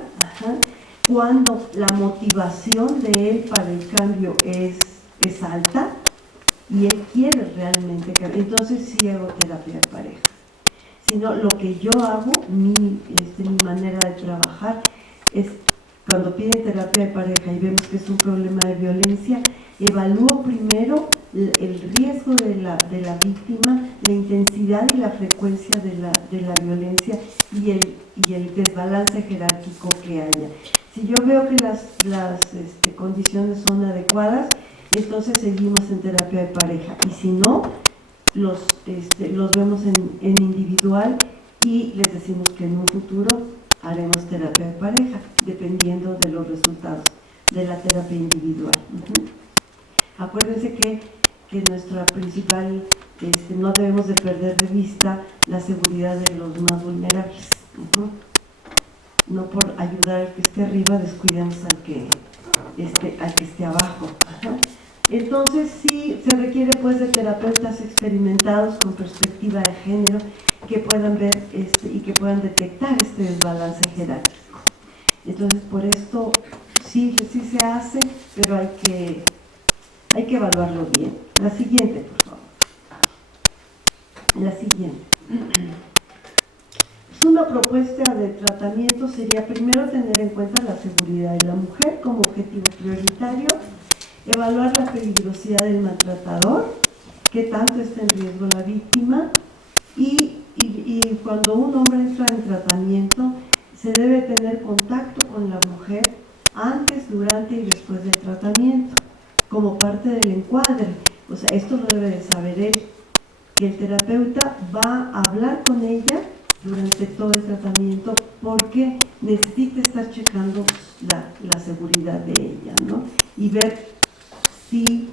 cuando la motivación de él para el cambio es alta y él quiere realmente cambiar. Entonces sí hago terapia de pareja. Sino lo que yo hago, mi manera de trabajar es cuando piden terapia de pareja y vemos que es un problema de violencia, evalúo primero el riesgo de la víctima, la intensidad y la frecuencia de la violencia y el desbalance jerárquico que haya. Si yo veo que las condiciones son adecuadas, entonces seguimos en terapia de pareja, y si no, los vemos en individual y les decimos que en un futuro haremos terapia de pareja, dependiendo de los resultados de la terapia individual. Acuérdense que nuestra principal, no debemos de perder de vista la seguridad de los más vulnerables. No por ayudar al que esté arriba descuidemos al que esté abajo. Entonces sí se requiere pues de terapeutas experimentados con perspectiva de género que puedan ver y que puedan detectar este desbalance jerárquico. Entonces, por esto sí se hace, pero hay que evaluarlo bien. La siguiente, por favor. La siguiente. Una propuesta de tratamiento sería primero tener en cuenta la seguridad de la mujer como objetivo prioritario, evaluar la peligrosidad del maltratador, qué tanto está en riesgo la víctima y cuando un hombre entra en tratamiento se debe tener contacto con la mujer antes, durante y después del tratamiento como parte del encuadre. O sea, esto lo debe de saber él, que el terapeuta va a hablar con ella durante todo el tratamiento porque necesita estar checando la seguridad de ella, ¿no? Y ver si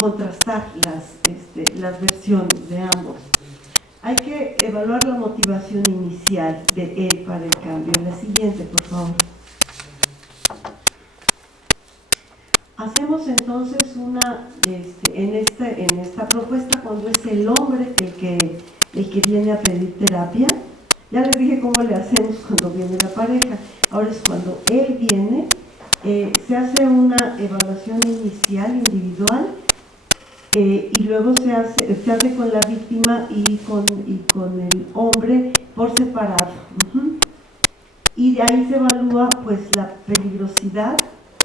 contrastar las versiones de ambos. Hay que evaluar la motivación inicial de él para el cambio. La siguiente, por favor. Hacemos entonces en esta propuesta, cuando es el hombre el que viene a pedir terapia. Ya les dije cómo le hacemos cuando viene la pareja. Ahora es cuando él viene, se hace una evaluación inicial individual y luego se hace con la víctima y con el hombre por separado. Y de ahí se evalúa pues la peligrosidad,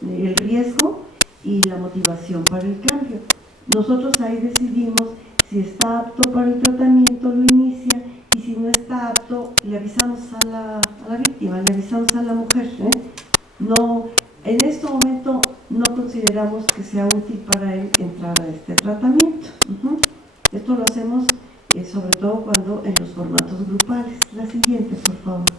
el riesgo y la motivación para el cambio. Nosotros ahí decidimos si está apto para el tratamiento, lo inicia, y si no está apto, le avisamos a la víctima, le avisamos a la mujer. No, en este momento no consideramos que sea útil para él entrar a este tratamiento. Esto lo hacemos sobre todo cuando en los formatos grupales. La siguiente, por favor.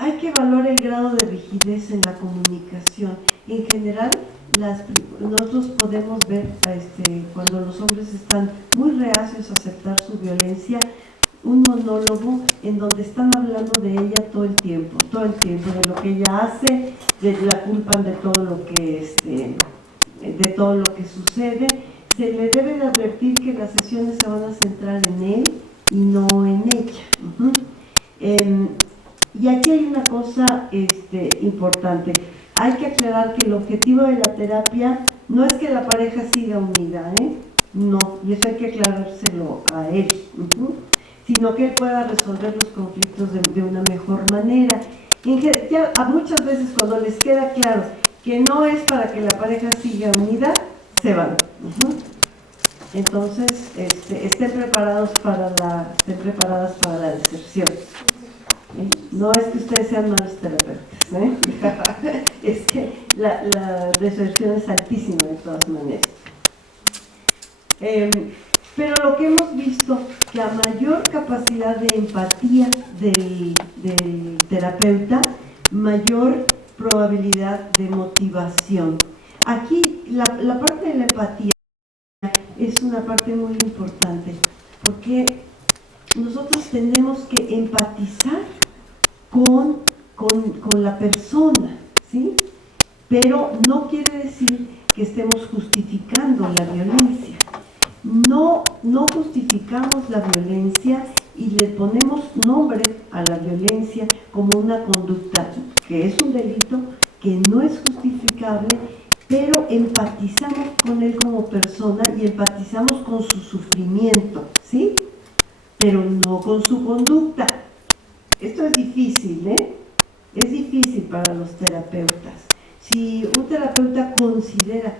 Hay que evaluar el grado de rigidez en la comunicación. En general, nosotros podemos ver cuando los hombres están muy reacios a aceptar su violencia, un monólogo en donde están hablando de ella todo el tiempo, de lo que ella hace, de la culpa de todo lo que sucede. Se le debe de advertir que las sesiones se van a centrar en él y no en ella. Y aquí hay una cosa importante. Hay que aclarar que el objetivo de la terapia no es que la pareja siga unida, no, y eso hay que aclarárselo a él, sino que él pueda resolver los conflictos de una mejor manera. Ya muchas veces cuando les queda claro que no es para que la pareja siga unida, se van. Entonces, estén preparadas para la deserción. No es que ustedes sean malos terapeutas, es que la deserción es altísima de todas maneras. Pero lo que hemos visto, que a mayor capacidad de empatía del terapeuta, mayor probabilidad de motivación. Aquí la parte de la empatía es una parte muy importante, porque nosotros tenemos que empatizar con la persona, ¿sí? Pero no quiere decir que estemos justificando la violencia. No justificamos la violencia y le ponemos nombre a la violencia como una conducta que es un delito, que no es justificable, pero empatizamos con él como persona y empatizamos con su sufrimiento, ¿sí? Pero no con su conducta. Esto es difícil, Es difícil para los terapeutas. Si un terapeuta considera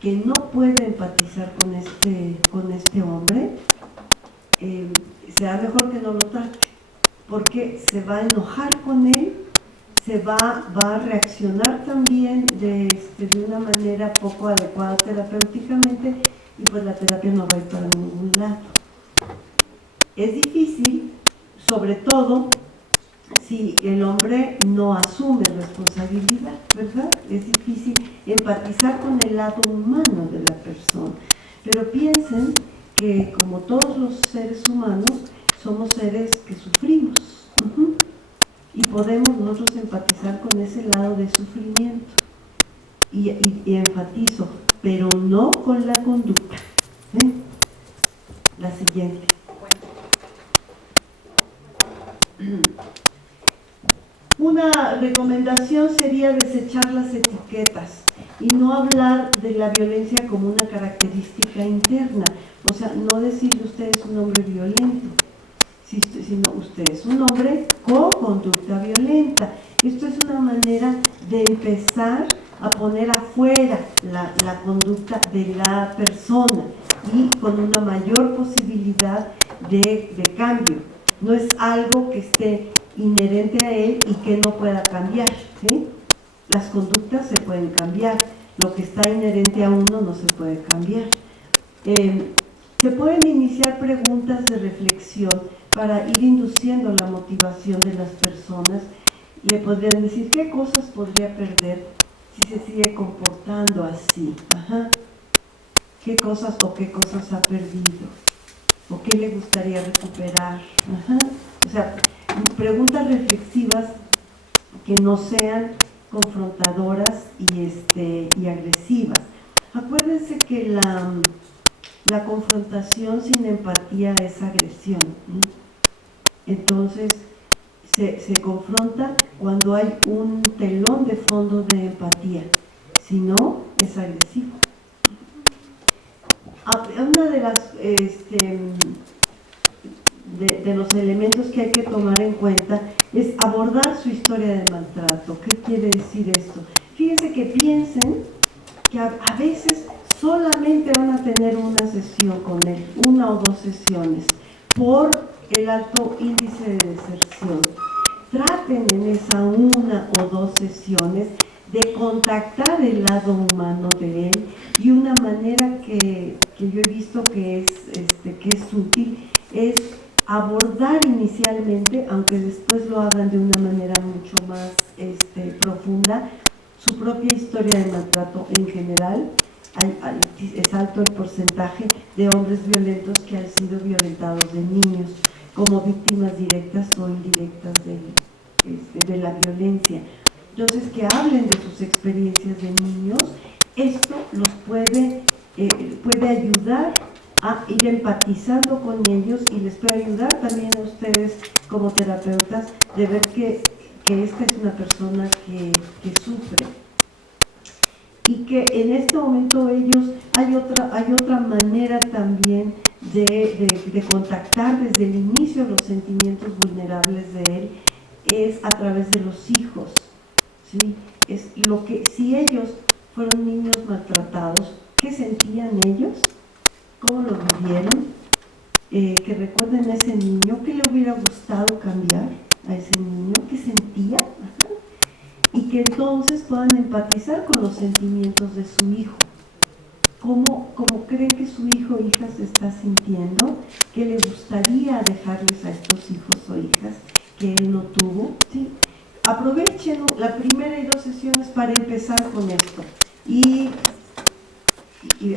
que no puede empatizar con este hombre, será mejor que no lo trate, porque se va a enojar con él, va a reaccionar también de una manera poco adecuada terapéuticamente, y pues la terapia no va a ir para ningún lado. Es difícil, sobre todo si el hombre no asume responsabilidad, ¿verdad? Es difícil empatizar con el lado humano de la persona. Pero piensen que, como todos los seres humanos, somos seres que sufrimos. Y podemos nosotros empatizar con ese lado de sufrimiento. Y enfatizo, pero no con la conducta. La siguiente. recomendación sería desechar las etiquetas y no hablar de la violencia como una característica interna. O sea, no decirle usted es un hombre violento, sino usted es un hombre con conducta violenta. Esto es una manera de empezar a poner afuera la conducta de la persona y con una mayor posibilidad de cambio. No es algo que esté inherente a él y que no pueda cambiar, ¿sí? Las conductas se pueden cambiar, lo que está inherente a uno no se puede cambiar. Se pueden iniciar preguntas de reflexión para ir induciendo la motivación de las personas. Le podrían decir qué cosas podría perder si se sigue comportando así. Ajá. ¿Qué cosas ha perdido? ¿O qué le gustaría recuperar? Ajá. O sea, preguntas reflexivas que no sean confrontadoras y agresivas. Acuérdense que la confrontación sin empatía es agresión. Entonces, se confronta cuando hay un telón de fondo de empatía. Si no, es agresivo. Una de las de los elementos que hay que tomar en cuenta es abordar su historia de maltrato. ¿Qué quiere decir esto? Fíjense que piensen que a veces solamente van a tener una sesión con él, una o dos sesiones, por el alto índice de deserción. Traten en esa una o dos sesiones de contactar el lado humano de él, y una manera que yo he visto que es útil es abordar inicialmente, aunque después lo hagan de una manera mucho más profunda, su propia historia de maltrato en general. Es alto el porcentaje de hombres violentos que han sido violentados de niños como víctimas directas o indirectas de la violencia. Entonces, que hablen de sus experiencias de niños. Esto los puede ayudar a ir empatizando con ellos, y les puede ayudar también a ustedes como terapeutas de ver que esta es una persona que sufre, y que en este momento ellos hay otra manera también de contactar desde el inicio los sentimientos vulnerables de él, es a través de los hijos, ¿sí? Es lo que, si ellos fueron niños maltratados, ¿qué sentían ellos? ¿Cómo lo vivieron? Que recuerden a ese niño, ¿qué le hubiera gustado cambiar a ese niño? ¿Qué sentía? Ajá. Y que entonces puedan empatizar con los sentimientos de su hijo. ¿Cómo creen que su hijo o hija se está sintiendo? ¿Qué le gustaría dejarles a estos hijos o hijas que él no tuvo? ¿Sí? Aprovechen la primera y dos sesiones para empezar con esto. Y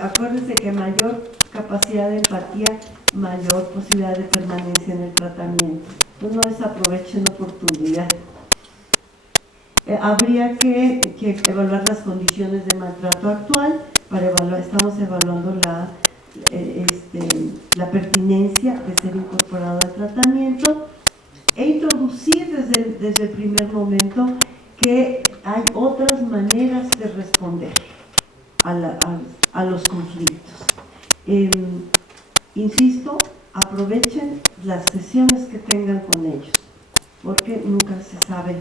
acuérdense que mayor capacidad de empatía, mayor posibilidad de permanencia en el tratamiento. Entonces no desaprovechen la oportunidad. Habría que evaluar las condiciones de maltrato actual. Estamos evaluando la pertinencia de ser incorporado al tratamiento, e introducir desde el primer momento que hay otras maneras de responder a los conflictos. Insisto, aprovechen las sesiones que tengan con ellos, porque nunca se sabe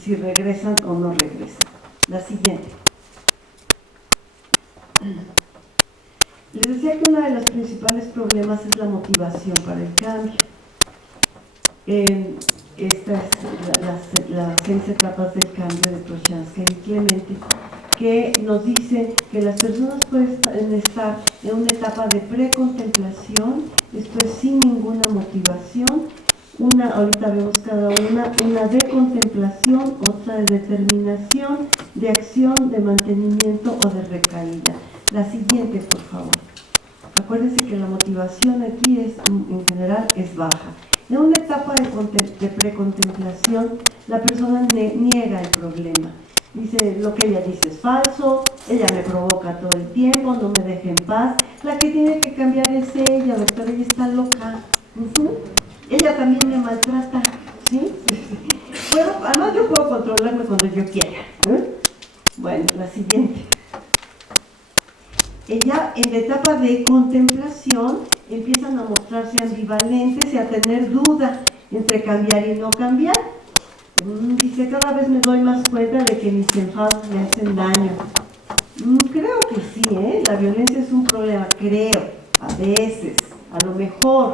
si regresan o no regresan. La siguiente. Les decía que uno de los principales problemas es la motivación para el cambio. Estas es las 6 etapas del cambio de Prochaska y Clemente, que nos dice que las personas pueden estar en una etapa de precontemplación, esto es sin ninguna motivación, ahorita vemos cada una de contemplación, otra de determinación, de acción, de mantenimiento o de recaída. La siguiente, por favor. Acuérdense que la motivación aquí en general es baja. En una etapa de precontemplación, la persona niega el problema. Dice, lo que ella dice es falso, ella me provoca todo el tiempo, no me deja en paz. La que tiene que cambiar es ella, doctora, ella está loca. Ella también me maltrata, ¿sí? además yo puedo controlarme cuando yo quiera. Bueno, la siguiente. Ella en la etapa de contemplación empiezan a mostrarse ambivalentes y a tener duda entre cambiar y no cambiar. Dice, cada vez me doy más cuenta de que mis enfados me hacen daño. Creo que sí, la violencia es un problema, creo, a veces, a lo mejor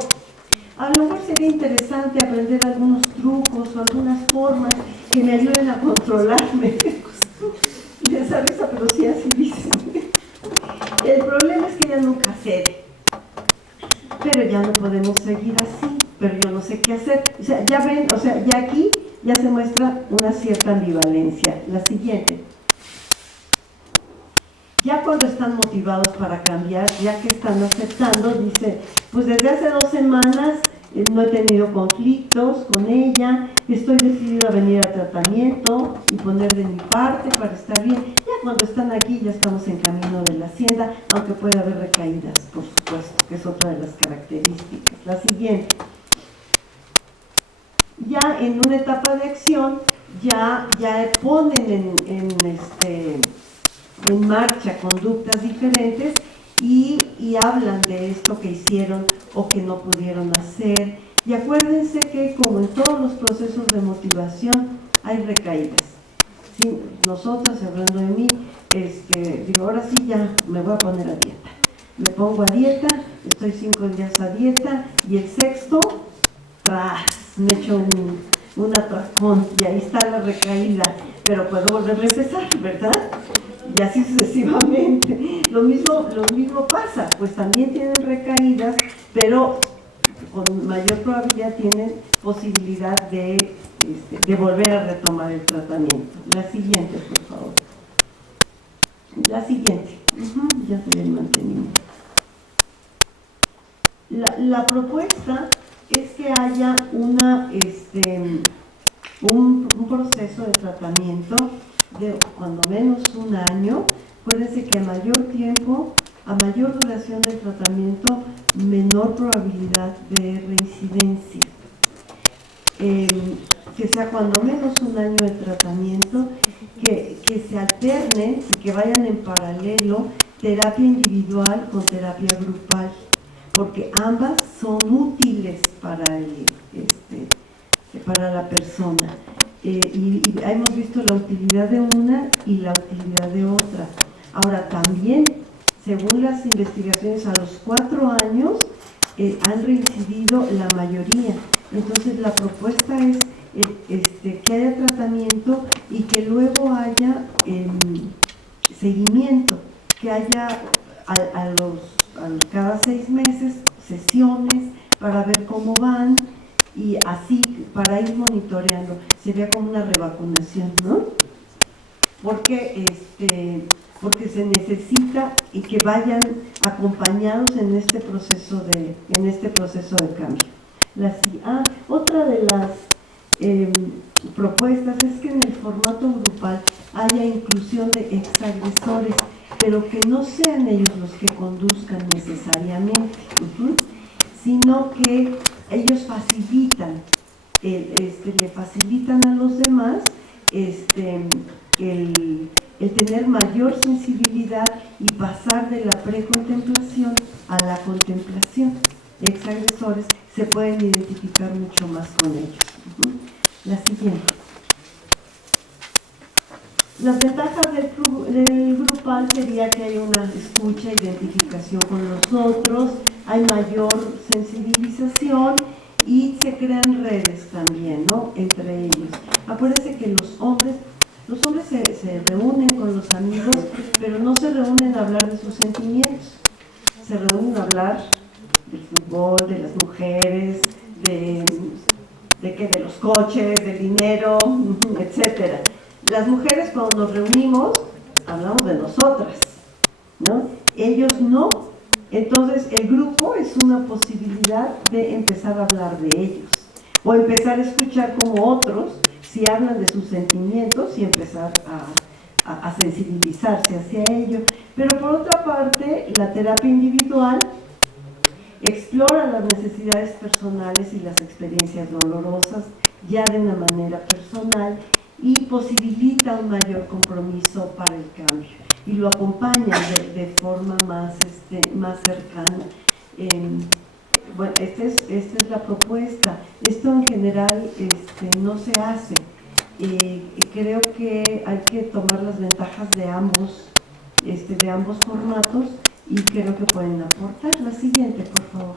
sería interesante aprender algunos trucos o algunas formas que me ayuden a controlarme. Les da risa, pero sí así dicen. El problema es que ella nunca cede. Pero ya no podemos seguir así, pero yo no sé qué hacer. O sea, ya ven, ya aquí ya se muestra una cierta ambivalencia. La siguiente. Ya cuando están motivados para cambiar, ya que están aceptando, dice, pues desde hace 2 semanas no he tenido conflictos con ella, estoy decidida a venir a tratamiento y poner de mi parte para estar bien. Ya cuando están aquí ya estamos en camino de la hacienda, aunque puede haber recaídas, por supuesto, que es otra de las características. La siguiente. Ya en una etapa de acción, ya ponen en marcha conductas diferentes y hablan de esto que hicieron o que no pudieron hacer. Y acuérdense que como en todos los procesos de motivación hay recaídas. ¿Sí? Nosotras, hablando de mí, digo, ahora sí ya me voy a poner a dieta. Me pongo a dieta, estoy 5 días a dieta y el 6º, me echo un atracón y ahí está la recaída, pero puedo volver a empezar, ¿verdad? Y así sucesivamente. Lo mismo pasa, pues también tienen recaídas, pero con mayor probabilidad tienen posibilidad de volver a retomar el tratamiento. La siguiente, por favor. La siguiente. Ya se ve el mantenimiento. La propuesta es que haya un proceso de tratamiento de cuando menos 1 año. Acuérdense que a mayor tiempo, a mayor duración del tratamiento, menor probabilidad de reincidencia. Que sea cuando menos 1 año de tratamiento, que se alternen y que vayan en paralelo terapia individual con terapia grupal, porque ambas son útiles para la persona. Y hemos visto la utilidad de una y la utilidad de otra. Ahora también, según las investigaciones, a los 4 años han reincidido la mayoría. Entonces la propuesta es que haya tratamiento y que luego haya seguimiento, que haya cada 6 meses sesiones para ver cómo van y así para ir monitoreando. Sería como una revacunación, ¿no? Porque se necesita y que vayan acompañados en este proceso de cambio. Otra de las propuestas es que en el formato grupal haya inclusión de exagresores, pero que no sean ellos los que conduzcan necesariamente, sino que ellos facilitan, le facilitan a los demás el tener mayor sensibilidad y pasar de la precontemplación a la contemplación. Exagresores se pueden identificar mucho más con ellos. La siguiente. Las ventajas del grupal sería que hay una escucha, identificación con los otros, hay mayor sensibilización y se crean redes también, ¿no?, entre ellos. Acuérdense que los hombres se reúnen con los amigos, pero no se reúnen a hablar de sus sentimientos, se reúnen a hablar del fútbol, de las mujeres, de los coches, del dinero, etcétera. Las mujeres, cuando nos reunimos, hablamos de nosotras, ¿no? Ellos no. Entonces el grupo es una posibilidad de empezar a hablar de ellos o empezar a escuchar como otros si hablan de sus sentimientos y empezar a sensibilizarse hacia ello. Pero por otra parte, la terapia individual explora las necesidades personales y las experiencias dolorosas ya de una manera personal y posibilita un mayor compromiso para el cambio y lo acompaña de forma más cercana. Bueno, esta es la propuesta. Esto en general no se hace. Creo que hay que tomar las ventajas de ambos formatos y creo que pueden aportar. La siguiente, por favor.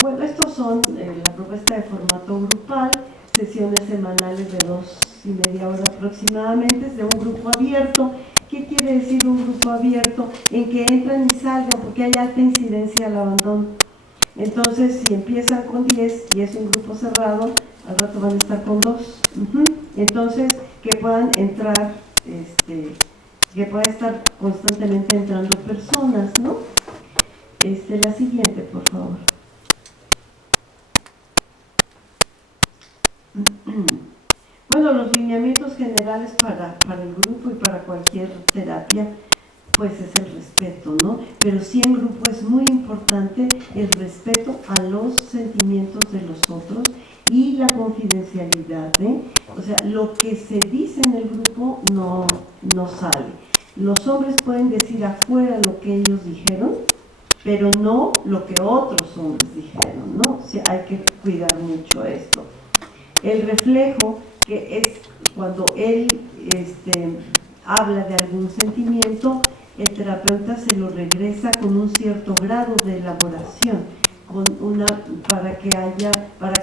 Bueno, estos son la propuesta de formato grupal, sesiones semanales de 2,5 horas aproximadamente, es de un grupo abierto. ¿Qué quiere decir un grupo abierto? En que entran y salgan, porque hay alta incidencia al abandono. Entonces, si empiezan con 10 y es un grupo cerrado, al rato van a estar con 2. Entonces, que puedan entrar, que pueda estar constantemente entrando personas, ¿no? La siguiente, por favor. Bueno, los lineamientos generales para el grupo y para cualquier terapia, pues es el respeto, ¿no? Pero sí en grupo es muy importante el respeto a los sentimientos de los otros y la confidencialidad, ¿eh? O sea, lo que se dice en el grupo no sale. Los hombres pueden decir afuera lo que ellos dijeron, pero no lo que otros hombres dijeron, ¿no? O sea, hay que cuidar mucho esto. El reflejo, que es cuando él habla de algún sentimiento, el terapeuta se lo regresa con un cierto grado de elaboración, para que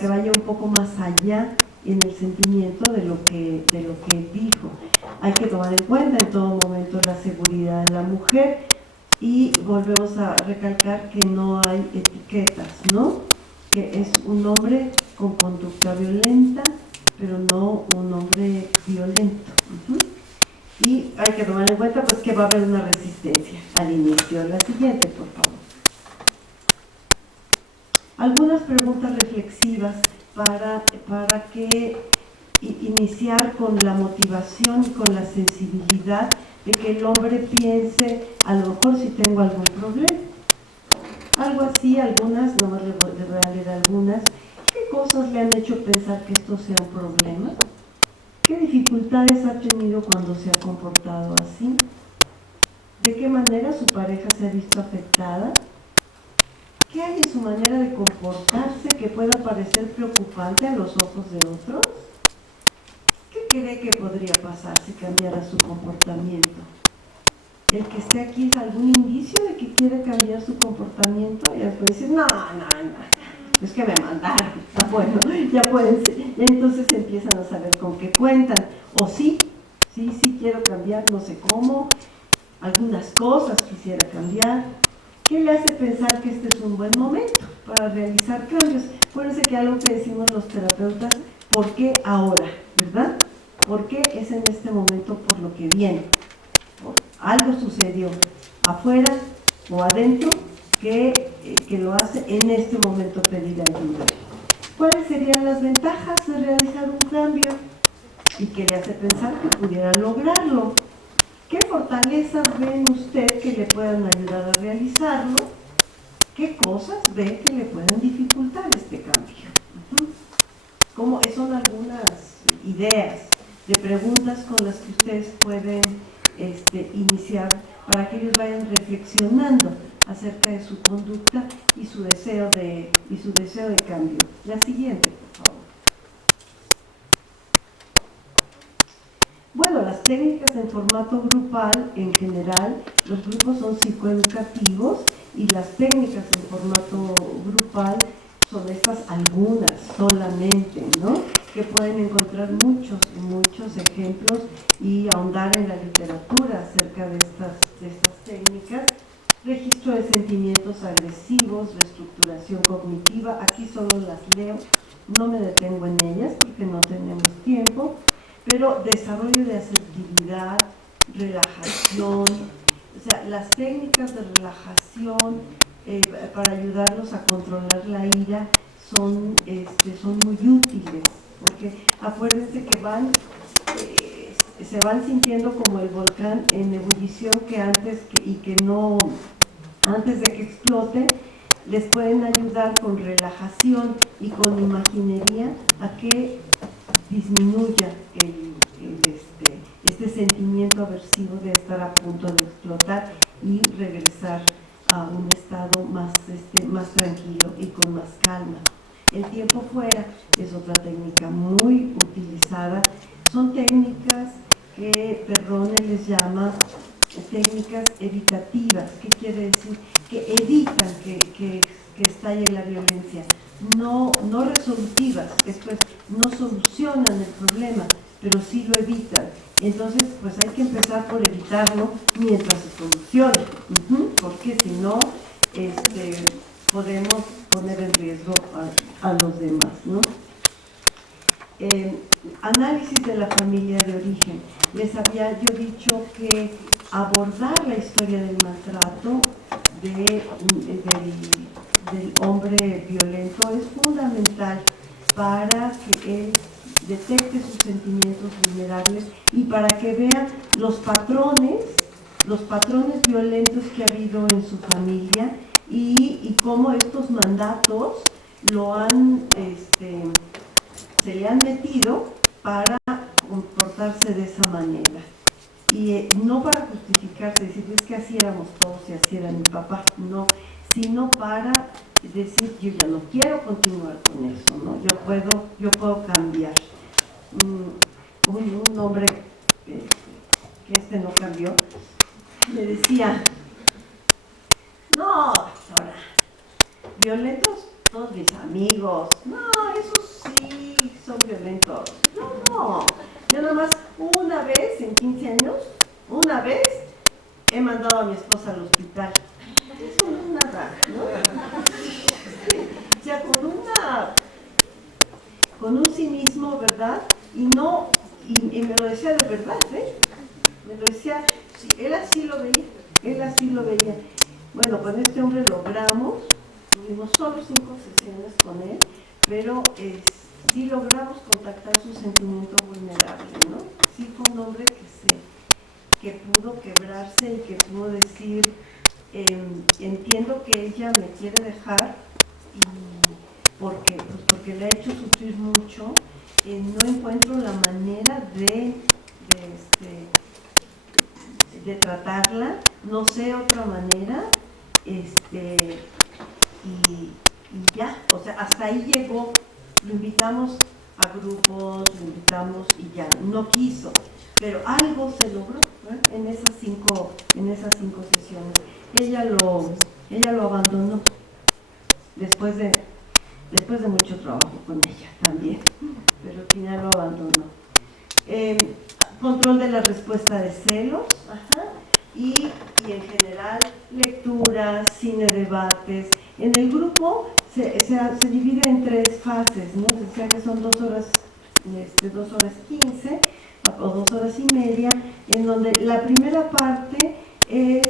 vaya un poco más allá en el sentimiento de lo que él dijo. Hay que tomar en cuenta en todo momento la seguridad de la mujer y volvemos a recalcar que no hay etiquetas, ¿no? Que es un hombre con conducta violenta, pero no un hombre violento. Y hay que tomar en cuenta pues que va a haber una resistencia al inicio. La siguiente, por favor. Algunas preguntas reflexivas para que iniciar con la motivación y con la sensibilidad de que el hombre piense, a lo mejor si tengo algún problema. Algo así, algunas, nomás les voy a leer algunas. ¿Qué cosas le han hecho pensar que esto sea un problema? ¿Qué dificultades ha tenido cuando se ha comportado así? ¿De qué manera su pareja se ha visto afectada? ¿Qué hay en su manera de comportarse que pueda parecer preocupante a los ojos de otros? ¿Qué cree que podría pasar si cambiara su comportamiento? ¿El que esté aquí es algún indicio de que quiere cambiar su comportamiento? Y después decir, no, es que me mandaron. Bueno, ya pueden ser. Y entonces empiezan a saber con qué cuentan. O sí quiero cambiar, no sé cómo. Algunas cosas quisiera cambiar. ¿Qué le hace pensar que este es un buen momento para realizar cambios? Acuérdense que algo que decimos los terapeutas, ¿por qué ahora? ¿Verdad? ¿Por qué es en este momento por lo que viene? Algo sucedió afuera o adentro que lo hace en este momento pedir ayuda. ¿Cuáles serían las ventajas de realizar un cambio? ¿Y qué le hace pensar que pudiera lograrlo? ¿Qué fortalezas ven usted que le puedan ayudar a realizarlo? ¿Qué cosas ve que le puedan dificultar este cambio? ¿Cómo? Son algunas ideas de preguntas con las que ustedes pueden iniciar para que ellos vayan reflexionando acerca de su conducta y su deseo de cambio. La siguiente, por favor. Bueno, las técnicas en formato grupal, en general, los grupos son psicoeducativos y las técnicas en formato grupal son estas algunas solamente, ¿no? Que pueden encontrar muchos ejemplos y ahondar en la literatura acerca de estas técnicas. Registro de sentimientos agresivos, reestructuración cognitiva, aquí solo las leo, no me detengo en ellas porque no tenemos tiempo, pero desarrollo de asertividad, relajación, o sea, las técnicas de relajación para ayudarlos a controlar la ira son muy útiles, porque acuérdense que se van sintiendo como el volcán en ebullición antes de que explote, les pueden ayudar con relajación y con imaginería a que disminuya este sentimiento aversivo de estar a punto de explotar y regresar a un estado más tranquilo y con más calma. El tiempo fuera es otra técnica muy utilizada. Son técnicas que Perrone les llama técnicas evitativas. ¿Qué quiere decir? Que evitan que estalle la violencia, no resolutivas, esto es, no solucionan el problema, pero sí lo evitan. Entonces, pues hay que empezar por evitarlo mientras se solucione, porque si no, podemos poner en riesgo a los demás, ¿no? Análisis de la familia de origen. Les había yo dicho que abordar la historia del maltrato del hombre violento es fundamental para que él detecte sus sentimientos vulnerables y para que vea los patrones violentos que ha habido en su familia y cómo estos mandatos se le han metido para comportarse de esa manera. Y no para justificarse, decir, es que así éramos todos y así era mi papá, no, sino para decir, yo ya no quiero continuar con eso, ¿no? Yo puedo cambiar. Un hombre que no cambió, me decía, no, doctora, violentos todos mis amigos, no, esos sí son violentos, no, yo nada más una vez en 15 años, una vez he mandado a mi esposa al hospital. Eso no es nada, ¿no? O sea, con un cinismo, ¿verdad? Y me lo decía de verdad, me lo decía, sí, él así lo veía. Bueno, con este hombre logramos, tuvimos solo 5 sesiones con él, pero sí logramos contactar su sentimiento vulnerable, ¿no? Sí fue un hombre que pudo quebrarse y que pudo decir, entiendo que ella me quiere dejar porque le ha hecho sufrir mucho, no encuentro la manera de tratarla, no sé otra manera, y ya, o sea, hasta ahí llegó. Lo invitamos a grupos, lo invitamos y ya, no quiso, pero algo se logró, ¿eh? en esas cinco sesiones. Ella lo abandonó después de mucho trabajo con ella también, pero al final lo abandonó. Control de la respuesta de celos, y en general lecturas, cine, debates. En el grupo se divide en 3 fases, ¿no? Se decía que son 2 horas, 2 horas 15 o 2 horas y media, en donde la primera parte es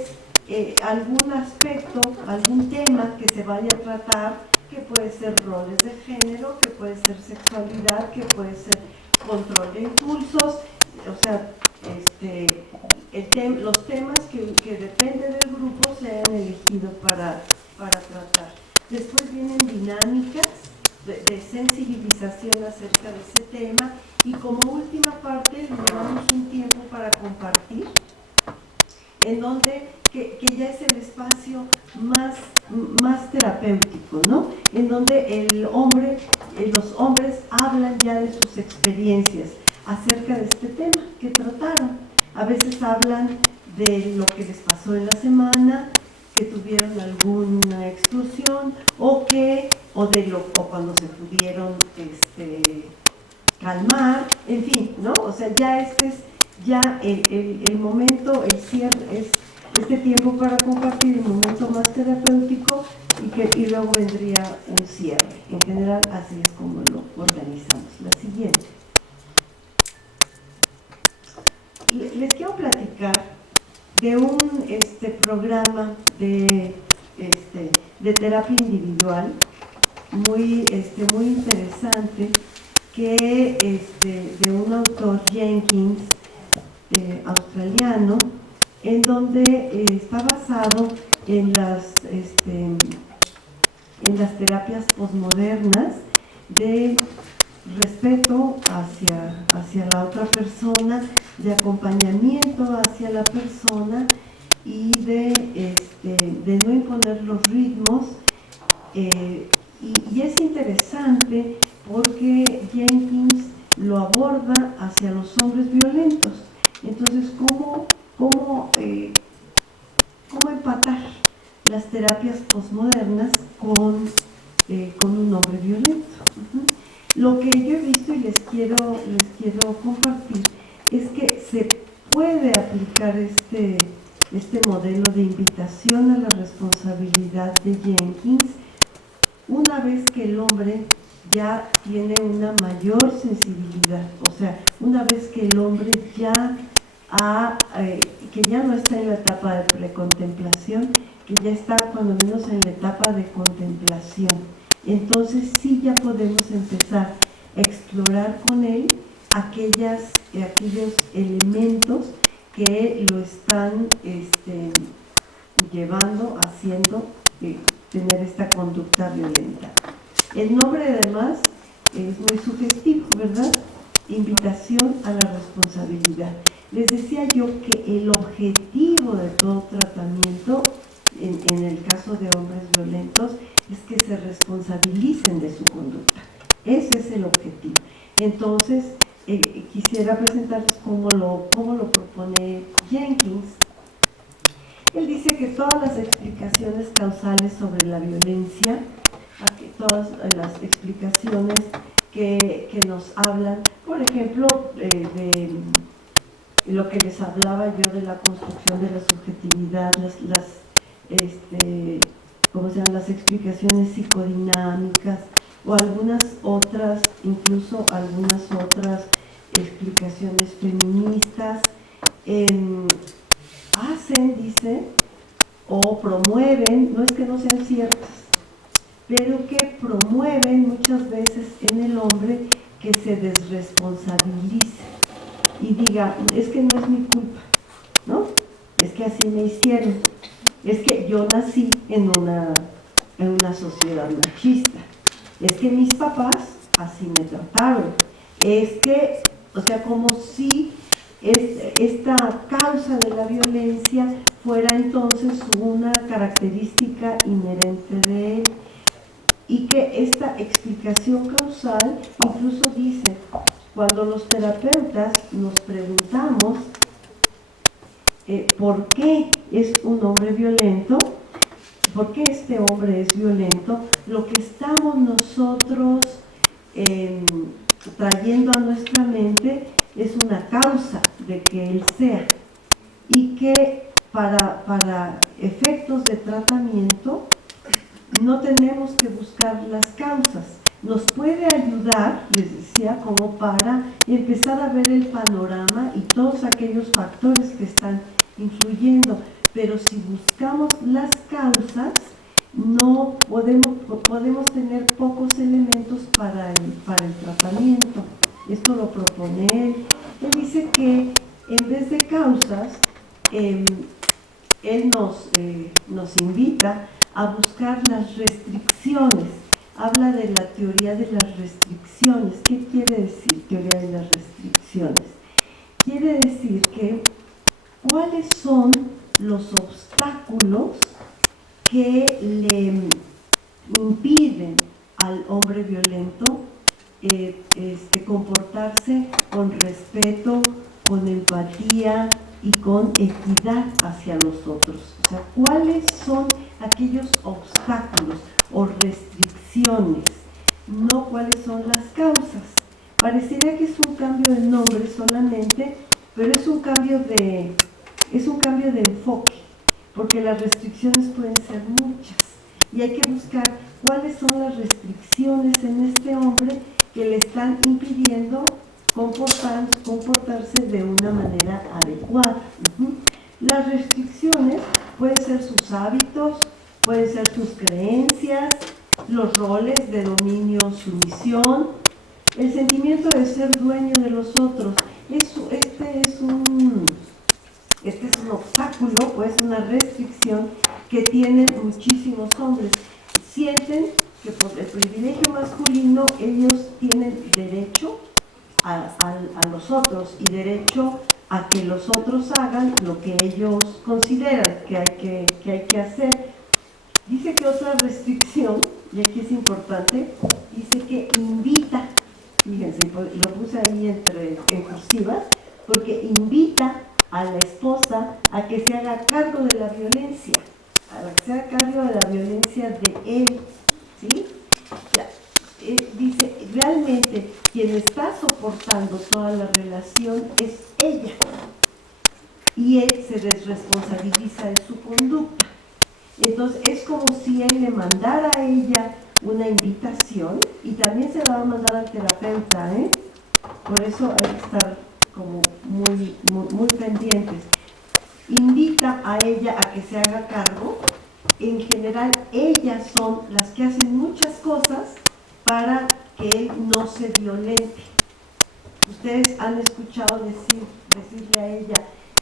algún aspecto, algún tema que se vaya a tratar, que puede ser roles de género, que puede ser sexualidad, que puede ser control de impulsos, o sea, los temas que depende del grupo se han elegido para tratar. Después vienen dinámicas de sensibilización acerca de ese tema y como última parte le damos un tiempo para compartir, en donde que ya es el espacio más terapéutico, ¿no? En donde los hombres hablan ya de sus experiencias acerca de este tema que trataron. A veces hablan de lo que les pasó en la semana, que tuvieron alguna explosión o cuando se pudieron calmar, en fin, ¿no? O sea, ya este es el momento, el cierre, es este tiempo para compartir, el momento más terapéutico y luego vendría un cierre. En general así es como lo organizamos. La siguiente. Les quiero platicar de un programa de terapia individual muy interesante que de un autor Jenkins australiano, en donde está basado en en las terapias posmodernas de respeto hacia la otra persona, de acompañamiento hacia la persona y de no imponer los ritmos. Y es interesante porque Jenkins lo aborda hacia los hombres violentos. Entonces, ¿cómo empatar las terapias posmodernas con un hombre violento? Lo que yo he visto y les quiero compartir es que se puede aplicar este modelo de invitación a la responsabilidad de Jenkins una vez que el hombre ya tiene una mayor sensibilidad, o sea, una vez que el hombre que ya no está en la etapa de precontemplación, que ya está cuando menos en la etapa de contemplación. Entonces sí ya podemos empezar a explorar con él aquellos elementos que lo están llevando, haciendo tener esta conducta violenta. El nombre además es muy sugestivo, ¿verdad? Invitación a la responsabilidad. Les decía yo que el objetivo de todo tratamiento, en el caso de hombres violentos, es que se responsabilicen de su conducta. Ese es el objetivo. Entonces, quisiera presentarles cómo lo propone Jenkins. Él dice que todas las explicaciones causales sobre la violencia, todas las explicaciones que nos hablan, por ejemplo, de lo que les hablaba yo de la construcción de la subjetividad, las explicaciones psicodinámicas o algunas otras, incluso algunas otras explicaciones feministas, dice, o promueven, no es que no sean ciertas, pero que promueven muchas veces en el hombre que se desresponsabilice y diga, es que no es mi culpa, ¿no? Es que así me hicieron, es que yo nací en una sociedad machista, es que mis papás así me trataron, es que, o sea, como si esta causa de la violencia fuera entonces una característica inherente de él, y que esta explicación causal incluso dice, cuando los terapeutas nos preguntamos por qué es un hombre violento, por qué este hombre es violento, lo que estamos nosotros trayendo a nuestra mente es una causa de que él sea, y que para efectos de tratamiento no tenemos que buscar las causas. Nos puede ayudar, les decía, como para empezar a ver el panorama y todos aquellos factores que están influyendo, pero si buscamos las causas, no podemos tener pocos elementos para el tratamiento. Esto lo propone él. Él dice que en vez de causas, él nos invita a buscar las restricciones. Habla de la teoría de las restricciones. ¿Qué quiere decir teoría de las restricciones? Quiere decir que cuáles son los obstáculos que le impiden al hombre violento comportarse con respeto, con empatía y con equidad hacia los otros. O sea, ¿cuáles son aquellos obstáculos o restricciones? No cuáles son las causas. Parecería que es un cambio de nombre solamente, pero es un cambio de enfoque, porque las restricciones pueden ser muchas y hay que buscar cuáles son las restricciones en este hombre que le están impidiendo comportarse de una manera adecuada. Las restricciones pueden ser sus hábitos, pueden ser sus creencias, los roles de dominio, sumisión, el sentimiento de ser dueño de los otros. Este es un obstáculo, pues una restricción que tienen muchísimos hombres. sienten que por el privilegio masculino ellos tienen derecho a los otros y derecho a que los otros hagan lo que ellos consideran que hay que hacer. Dice que otra restricción, y aquí es importante, dice que invita, fíjense, lo puse ahí en cursivas, porque invita a la esposa a que se haga cargo de la violencia, a que se haga cargo de la violencia de él, ¿sí? Dice, realmente quien está soportando toda la relación es ella, y él se desresponsabiliza de su conducta. Entonces es como si él le mandara a ella una invitación, y también se la va a mandar al terapeuta, ¿eh? Por eso hay que estar como muy pendientes. Invita a ella a que se haga cargo. En general ellas son las que hacen muchas cosas para que él no se violente. Ustedes han escuchado decirle a ella,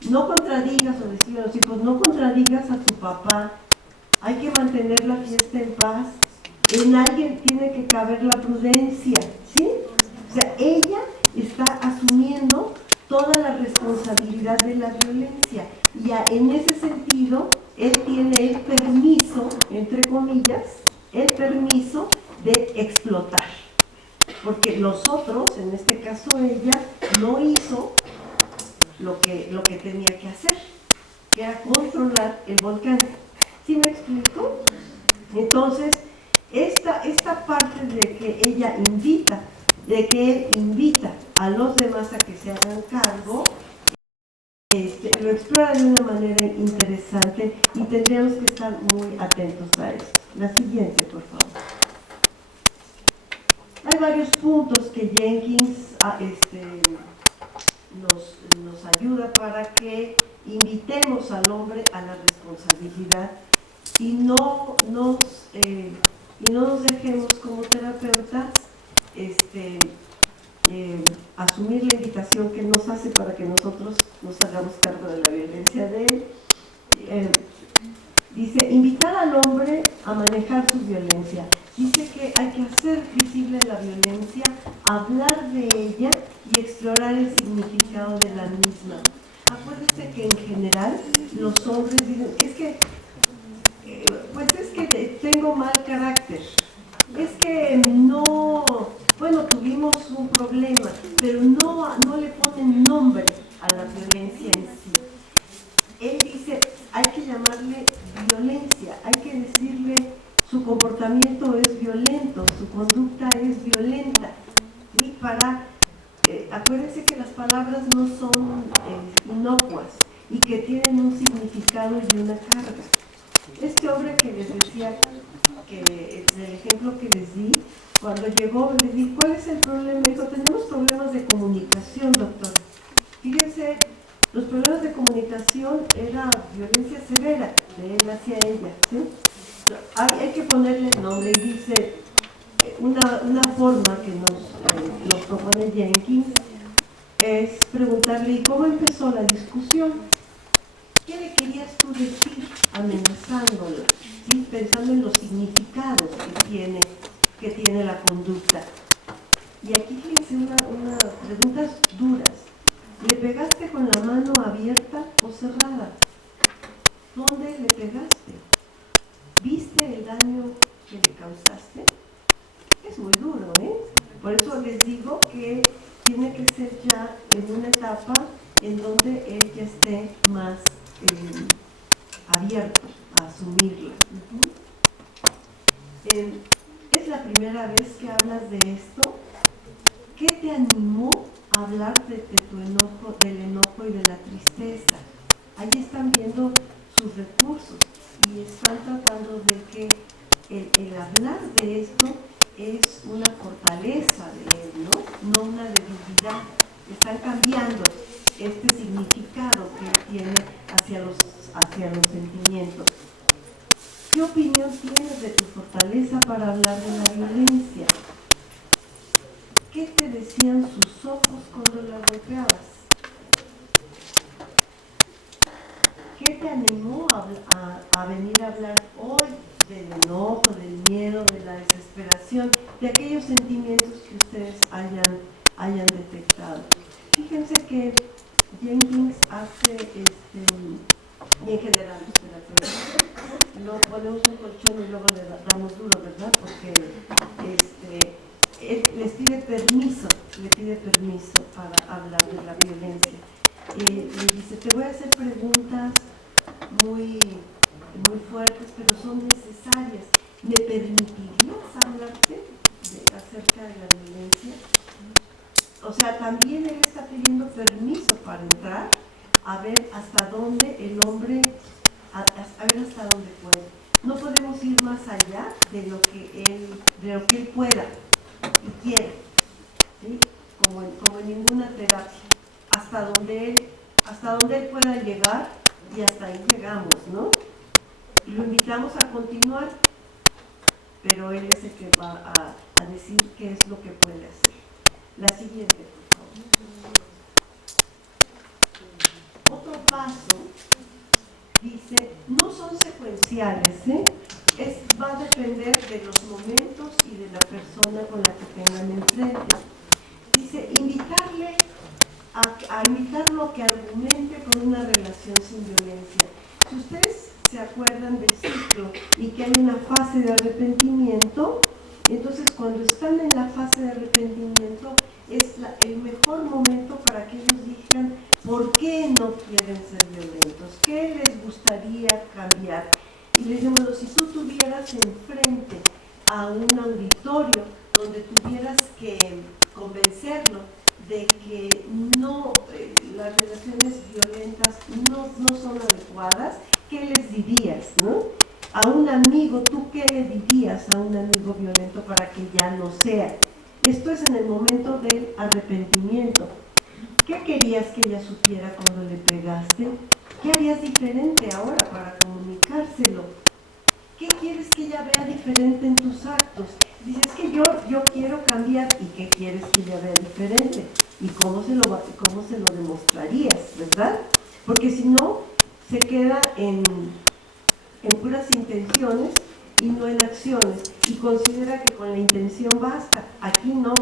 no contradigas, o decirle a los hijos, no contradigas a tu papá, hay que mantener la fiesta en paz, en alguien tiene que caber la prudencia, ¿sí? O sea, ella está asumiendo toda la responsabilidad de la violencia, y en ese sentido él tiene el permiso, entre comillas, el permiso de explotar, porque los otros, en este caso ella, no hizo lo que tenía que hacer, que era controlar el volcán. ¿Sí me explico? Entonces, esta parte de que ella invita, de que él invita a los demás a que se hagan cargo, lo explora de una manera interesante, y tendremos que estar muy atentos a esto. La siguiente, por favor. Hay varios puntos que Jenkins nos ayuda para que invitemos al hombre a la responsabilidad y no nos dejemos como terapeutas asumir la invitación que nos hace para que nosotros nos hagamos cargo de la violencia de él. Dice, invitar al hombre a manejar su violencia. Dice que hay que hacer visible la violencia, hablar de ella y explorar el significado de la misma. Acuérdense que en general los hombres dicen, es que tengo mal carácter, es que no, bueno, tuvimos un problema, pero no le ponen nombre a la violencia en sí. Él dice, hay que llamarle violencia, hay que decirle su comportamiento es violento, su conducta es violenta, ¿sí? Acuérdense que las palabras no son inocuas y que tienen un significado y una carga. Este hombre que les decía, el ejemplo que les di, cuando llegó les di, ¿cuál es el problema? Dijo, tenemos problemas de comunicación, doctor. Fíjense, los problemas de comunicación era violencia severa de él hacia ella, ¿sí? Hay que ponerle nombre, y dice, una forma que nos propone Jenkins es preguntarle, ¿y cómo empezó la discusión? ¿Qué le querías tú decir amenazándola? ¿Sí? Pensando en los significados que tiene la conducta. Y aquí fíjense unas preguntas duras. ¿Le pegaste con la mano abierta o cerrada? ¿Dónde le pegaste? ¿Viste el daño que le causaste? Es muy duro, ¿eh? Por eso les digo que tiene que ser ya en una etapa en donde él ya esté más abierto a asumirla. Es la primera vez que hablas de esto. ¿Qué te animó a hablar de tu enojo, del enojo y de la tristeza? Ahí están viendo sus recursos y están tratando de que el hablar de esto es una fortaleza de él, no una debilidad. Están cambiando este significado que él tiene hacia los sentimientos. ¿Qué opinión tienes de tu fortaleza para hablar de la violencia? ¿Qué te decían sus ojos cuando la golpeabas? ¿Qué te animó a venir a hablar hoy del enojo, del miedo, no ponemos un colchón y luego le damos duro, ¿verdad? Porque él les pide permiso, le pide permiso para hablar de la violencia. Le dice, te voy a hacer preguntas muy, muy fuertes, pero son necesarias. ¿Me permitirías hablarte acerca de la violencia? O sea, también él está pidiendo permiso para entrar a ver hasta dónde el hombre, a ver hasta dónde puede. No podemos ir más allá de lo que él pueda y quiere, ¿sí? Como en ninguna terapia, hasta donde él pueda llegar, y hasta ahí llegamos, ¿no? Y lo invitamos a continuar, pero él es el que va a decir qué es lo que puede hacer. La siguiente, por favor. Otro paso, dice, no son secuenciales, va a depender de los momentos y de la persona con la que tengan enfrente. Dice, invitarlo a que argumente con una relación sin violencia. Si ustedes se acuerdan del ciclo y que hay una fase de arrepentimiento, entonces cuando están en la fase de arrepentimiento es el mejor momento para que ellos digan por qué no quieren ser violentos, qué les gustaría cambiar. Y les digo, bueno, si tú tuvieras enfrente a un auditorio donde tuvieras que convencerlo de que no, las relaciones violentas no son adecuadas, ¿qué les dirías, no? A un amigo, ¿tú qué le dirías a un amigo violento para que ya no sea? Esto es en el momento del arrepentimiento. ¿Qué querías que ella supiera cuando le pegaste? ¿Qué harías diferente ahora para comunicárselo? ¿Qué quieres que ella vea diferente en tus actos? Dices que yo quiero cambiar, ¿y qué quieres que ella vea diferente? ¿Y cómo se lo demostrarías, verdad? Porque si no, se queda en puras intenciones y no en acciones, y considera que con la intención basta. Aquí no.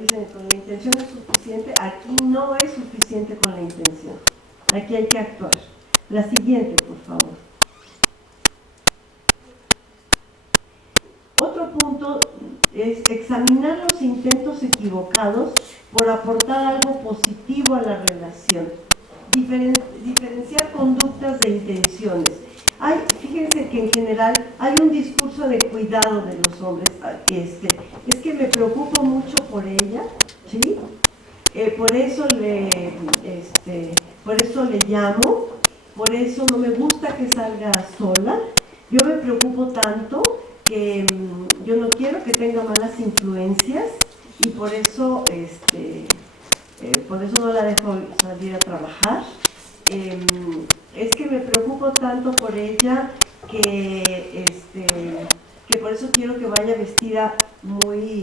Dicen, con la intención es suficiente. Aquí no es suficiente con la intención. Aquí hay que actuar. La siguiente, por favor. Otro punto es examinar los intentos equivocados por aportar algo positivo a la relación. Diferenciar conductas de intenciones. Fíjense que en general hay un discurso de cuidado de los hombres. Es que me preocupo mucho por ella, ¿sí? Por eso le llamo, por eso no me gusta que salga sola. Yo me preocupo tanto que yo no quiero que tenga malas influencias, y por eso no la dejo salir a trabajar. Es que me preocupo tanto por ella que por eso quiero que vaya vestida muy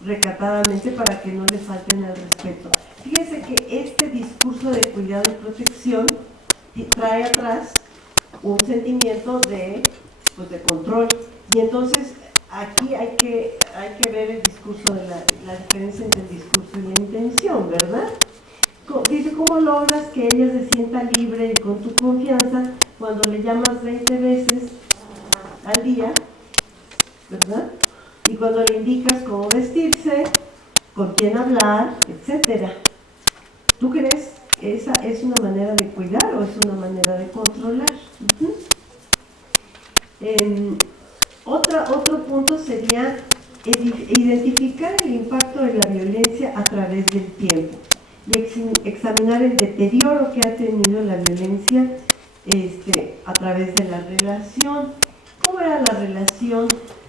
recatadamente para que no le falten al respeto. Fíjense que este discurso de cuidado y protección trae atrás un sentimiento de control, y entonces aquí hay que ver el discurso de la diferencia entre el discurso y la intención, ¿verdad? Dice, ¿cómo logras que ella se sienta libre y con tu confianza cuando le llamas 20 veces al día, ¿verdad? Y cuando le indicas cómo vestirse, con quién hablar, etcétera? ¿Tú crees que esa es una manera de cuidar o es una manera de controlar? Otro punto sería identificar el impacto de la violencia a través del tiempo y examinar el deterioro que ha tenido la violencia a través de la relación. ¿Cómo era la relación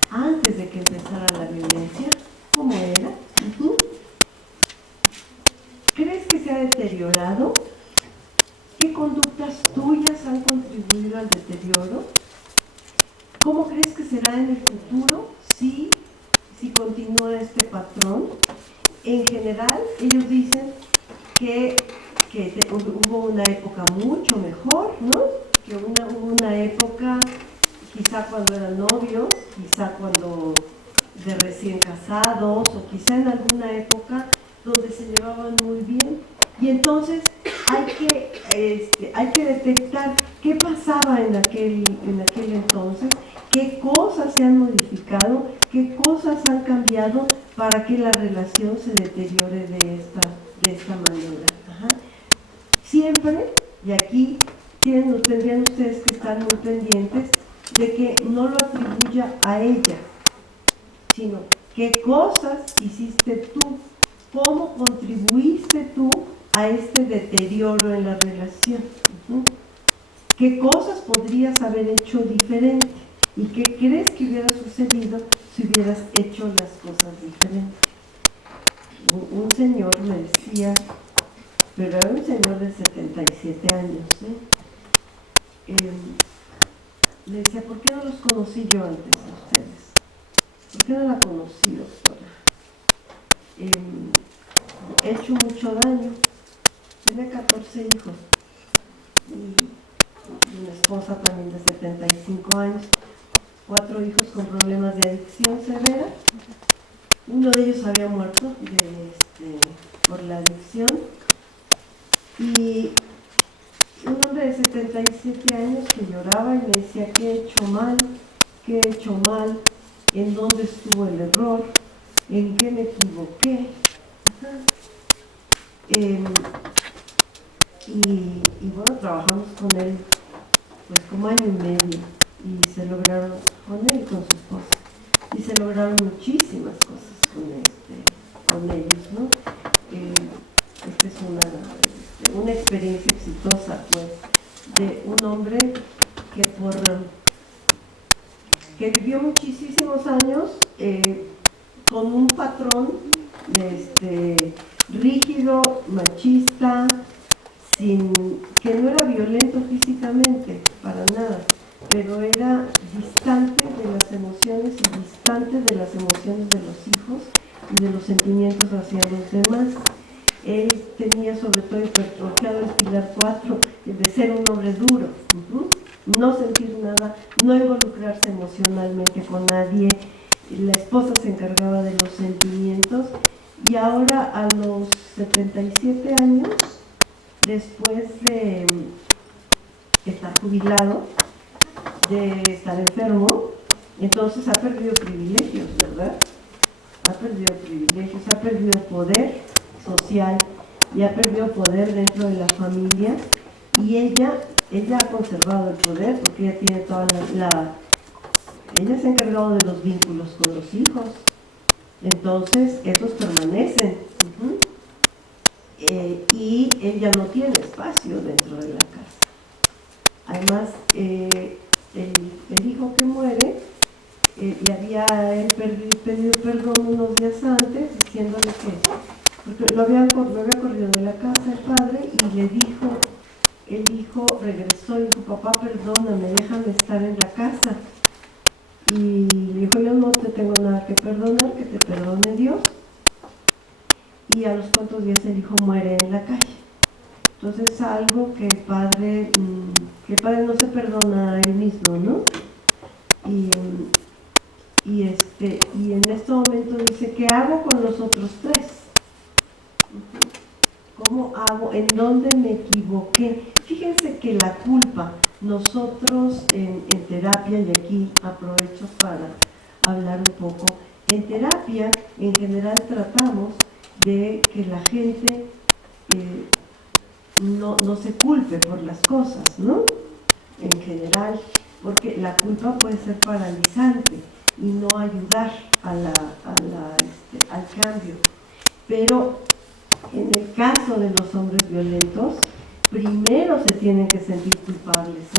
antes de que empezara la violencia? ¿Cómo era? ¿Crees que se ha deteriorado? ¿Qué conductas tuyas han contribuido al deterioro? ¿Cómo crees que será en el futuro si continúa este patrón? En general, ellos dicen que hubo una época mucho mejor, ¿no? Que hubo una época, quizá cuando eran novios, quizá cuando de recién casados, o quizá en alguna época donde se llevaban muy bien. Y entonces hay que hay que detectar qué pasaba en aquel entonces, qué cosas se han modificado, qué cosas han cambiado para que la relación se deteriore de esta manera. Ajá. Siempre, y aquí tendrían ustedes que estar muy pendientes de que no lo atribuya a ella, sino qué cosas hiciste tú, cómo contribuiste tú a este deterioro en la relación. ¿Qué cosas podrías haber hecho diferente? ¿Y qué crees que hubiera sucedido si hubieras hecho las cosas diferentes? Un señor me decía, pero era un señor de 77 años, le decía, ¿por qué no los conocí yo antes a ustedes? ¿Por qué no la conocí, doctora? He hecho mucho daño. Tiene 14 hijos y una esposa también de 75 años, 4 hijos con problemas de adicción severa. Uno de ellos había muerto por la adicción, y un hombre de 77 años que lloraba y me decía, ¿qué he hecho mal? ¿Qué he hecho mal? ¿En dónde estuvo el error? ¿En qué me equivoqué? Y bueno, trabajamos con él pues como año y medio, y se lograron, con él y con su esposa, y se lograron muchísimas cosas con ellos, ¿no? Esta es una experiencia exitosa, pues, de un hombre que vivió muchísimos años con un patrón rígido, machista, que no era violento físicamente, para nada, pero era distante de las emociones y distante de las emociones de los hijos y de los sentimientos hacia los demás. Él tenía sobre todo hipertrofiado el pilar 4, el de ser un hombre duro, no sentir nada, no involucrarse emocionalmente con nadie. La esposa se encargaba de los sentimientos, y ahora a los 77 años, después de estar jubilado, de estar enfermo, entonces ha perdido privilegios, ¿verdad? Ha perdido privilegios, ha perdido poder social y ha perdido poder dentro de la familia, y ella ha conservado el poder porque ella tiene toda ella se ha encargado de los vínculos con los hijos, entonces esos permanecen. Y ella no tiene espacio dentro de la casa. Además, el hijo que muere, le había él pedido perdón unos días antes, diciéndole porque lo había corrido de la casa el padre, y le dijo, el hijo regresó y dijo, papá, perdóname, déjame estar en la casa. Y le dijo, yo no te tengo nada que perdonar, que te perdone Dios. Y a los cuantos días el hijo muere en la calle. Entonces, algo que el padre no se perdona a él mismo, ¿no? Y en este momento dice, ¿qué hago con los otros 3? ¿Cómo hago? ¿En dónde me equivoqué? Fíjense que la culpa, nosotros en terapia, y aquí aprovecho para hablar un poco, en terapia en general tratamos de que la gente no se culpe por las cosas, ¿no? En general, porque la culpa puede ser paralizante y no ayudar al cambio. Pero en el caso de los hombres violentos, primero se tienen que sentir culpables,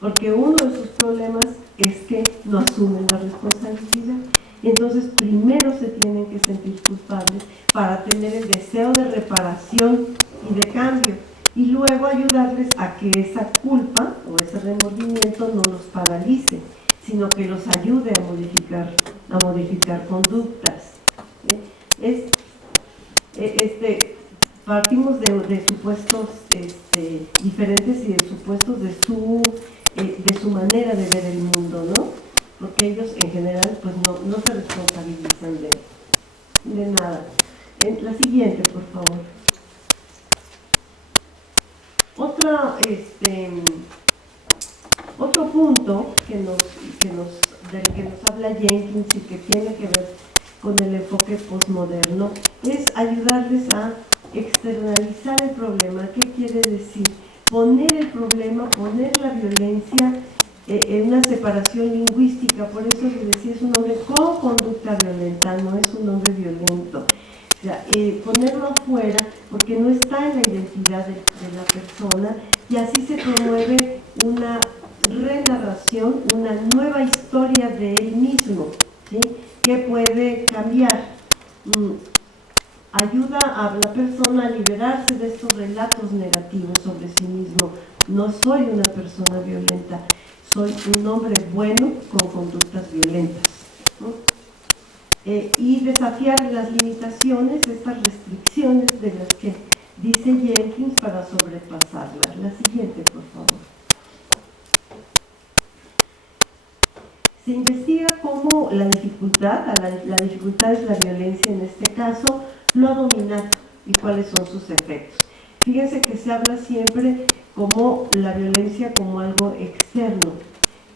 porque uno de sus problemas es que no asumen la responsabilidad. Entonces, primero se tienen que sentir culpables para tener el deseo de reparación y de cambio, y luego ayudarles a que esa culpa o ese remordimiento no los paralice, sino que los ayude a modificar conductas. Partimos de supuestos diferentes, y de supuestos de su manera de ver el mundo, ¿no? Porque ellos en general pues no se responsabilizan de nada. La siguiente, por favor. otro punto del que nos habla Jenkins y que tiene que ver con el enfoque postmoderno es ayudarles a externalizar el problema. ¿Qué quiere decir? Poner el problema, poner la violencia en una separación lingüística. Por eso les decía, es un hombre con conducta violenta, no es un hombre violento. O sea, ponerlo afuera porque no está en la identidad de la persona, y así se promueve una renarración, una nueva historia de él mismo, ¿sí?, que puede cambiar. Ayuda a la persona a liberarse de estos relatos negativos sobre sí mismo. No soy una persona violenta, soy un hombre bueno con conductas violentas, ¿no? Y desafiar las limitaciones, estas restricciones de las que dice Jenkins para sobrepasarlas. La siguiente, por favor. Se investiga cómo la dificultad es la violencia en este caso, lo ha dominado y cuáles son sus efectos. Fíjense que se habla siempre como la violencia como algo externo,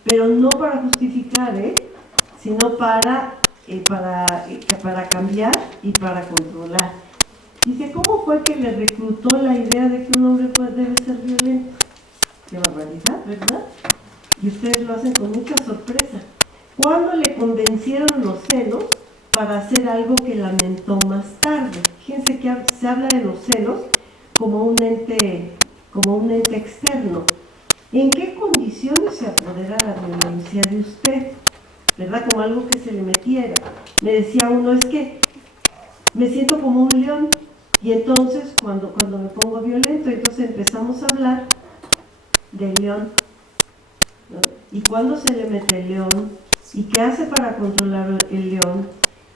pero no para justificar, sino para cambiar y para controlar. Dice, ¿cómo fue que le reclutó la idea de que un hombre debe ser violento? Qué barbaridad, ¿verdad? Y ustedes lo hacen con mucha sorpresa. ¿Cuándo le convencieron los celos para hacer algo que lamentó más tarde? Fíjense que se habla de los celos como un ente externo. ¿En qué condiciones se apodera la violencia de usted? ¿Verdad? Como algo que se le metiera. Me decía uno, es que me siento como un león, y entonces cuando me pongo violento, entonces empezamos a hablar del león, ¿no? ¿Y cuándo se le mete el león? ¿Y qué hace para controlar el león?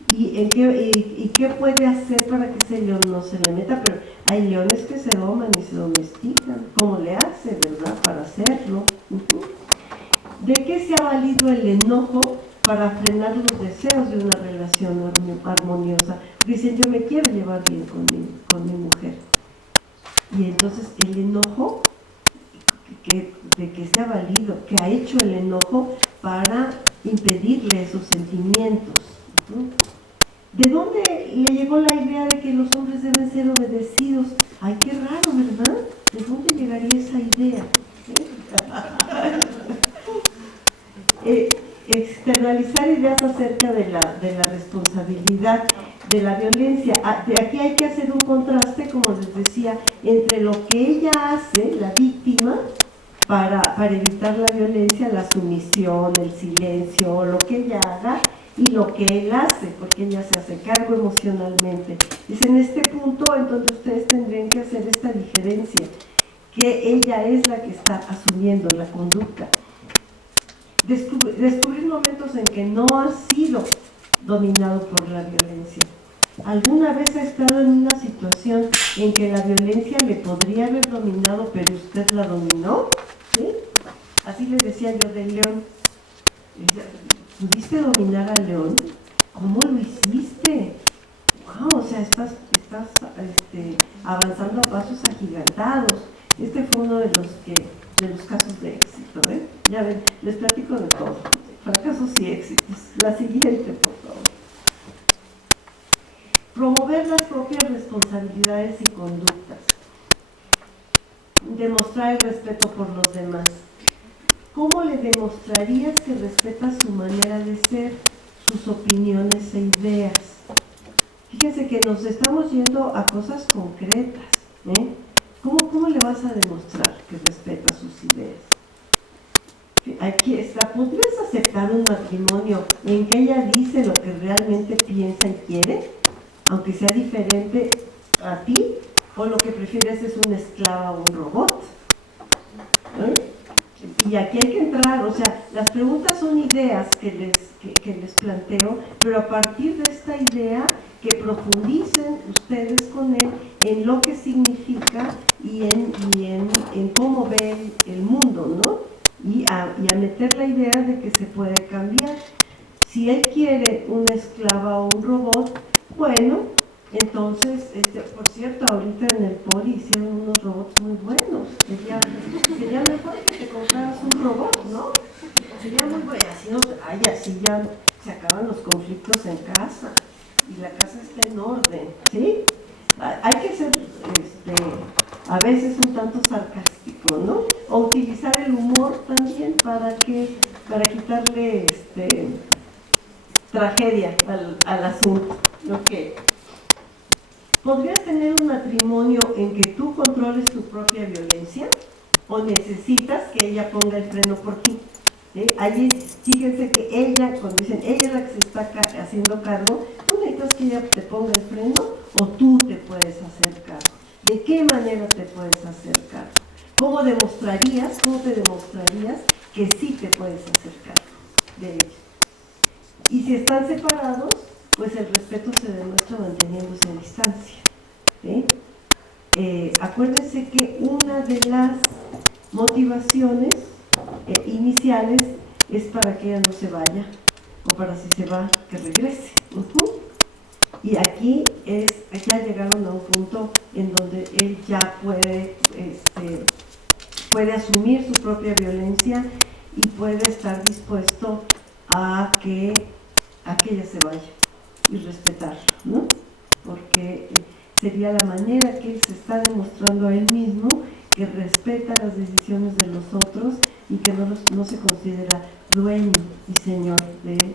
¿Y qué puede hacer para que ese león no se le meta? Pero hay leones que se doman y se domestican. ¿Cómo le hace, verdad, para hacerlo? ¿De qué se ha valido el enojo para frenar los deseos de una relación armoniosa? Dicen, yo me quiero llevar bien con mi mujer. Y entonces el enojo, de que se ha valido, que ha hecho el enojo para impedirle esos sentimientos. ¿De dónde le llegó la idea de que los hombres deben ser obedecidos? Ay, qué raro, ¿verdad? ¿De dónde llegaría esa idea? Externalizar ideas acerca de la responsabilidad de la violencia. De aquí hay que hacer un contraste, como les decía, entre lo que ella hace, la víctima, para evitar la violencia, la sumisión, el silencio, lo que ella haga, y lo que él hace, porque ella se hace cargo emocionalmente. Es en este punto en donde ustedes tendrían que hacer esta diferencia, que ella es la que está asumiendo la conducta. Descubrir momentos en que no ha sido dominado por la violencia. ¿Alguna vez ha estado en una situación en que la violencia le podría haber dominado, pero usted la dominó? ¿Sí? Así le decía yo del león. ¿Pudiste dominar al león? ¿Cómo lo hiciste? Wow, o sea, estás avanzando a pasos agigantados. Este fue uno de los casos de éxito, ¿eh? Ya ven, les platico de todo. Fracasos y éxitos. La siguiente, por favor. Promover las propias responsabilidades y conductas. Demostrar el respeto por los demás. ¿Cómo le demostrarías que respetas su manera de ser, sus opiniones e ideas? Fíjense que nos estamos yendo a cosas concretas, ¿eh? ¿Cómo le vas a demostrar que respetas sus ideas? Aquí está, ¿podrías aceptar un matrimonio en que ella dice lo que realmente piensa y quiere, aunque sea diferente a ti, o lo que prefieres es una esclava o un robot? Y aquí hay que entrar, o sea, las preguntas son ideas que les planteo, pero a partir de esta idea que profundicen ustedes con él en lo que significa y en cómo ven el mundo, ¿no? Y a meter la idea de que se puede cambiar. Si él quiere una esclava o un robot, bueno, Entonces, por cierto, ahorita en el Poli hicieron unos robots muy buenos. Sería mejor que te compraras un robot, ¿no? Sería muy bueno. Así ya se acaban los conflictos en casa y la casa está en orden, ¿sí? Hay que ser a veces un tanto sarcástico, ¿no? O utilizar el humor también para quitarle tragedia al asunto. Okay. ¿Podrías tener un matrimonio en que tú controles tu propia violencia o necesitas que ella ponga el freno por ti? Allí fíjense que ella, cuando dicen ella es la que se está haciendo cargo, tú necesitas que ella te ponga el freno o tú te puedes hacer cargo. ¿De qué manera te puedes hacer cargo? ¿Cómo te demostrarías que sí te puedes hacer cargo de ella? Y si están separados, pues el respeto se demuestra manteniéndose a distancia. Acuérdense que una de las motivaciones iniciales es para que ella no se vaya, o para si se va, que regrese. Y aquí ya llegaron a un punto en donde él ya puede asumir su propia violencia y puede estar dispuesto a que ella se vaya y respetarlo, ¿no? Porque sería la manera que él se está demostrando a él mismo que respeta las decisiones de los otros y que no se considera dueño y señor de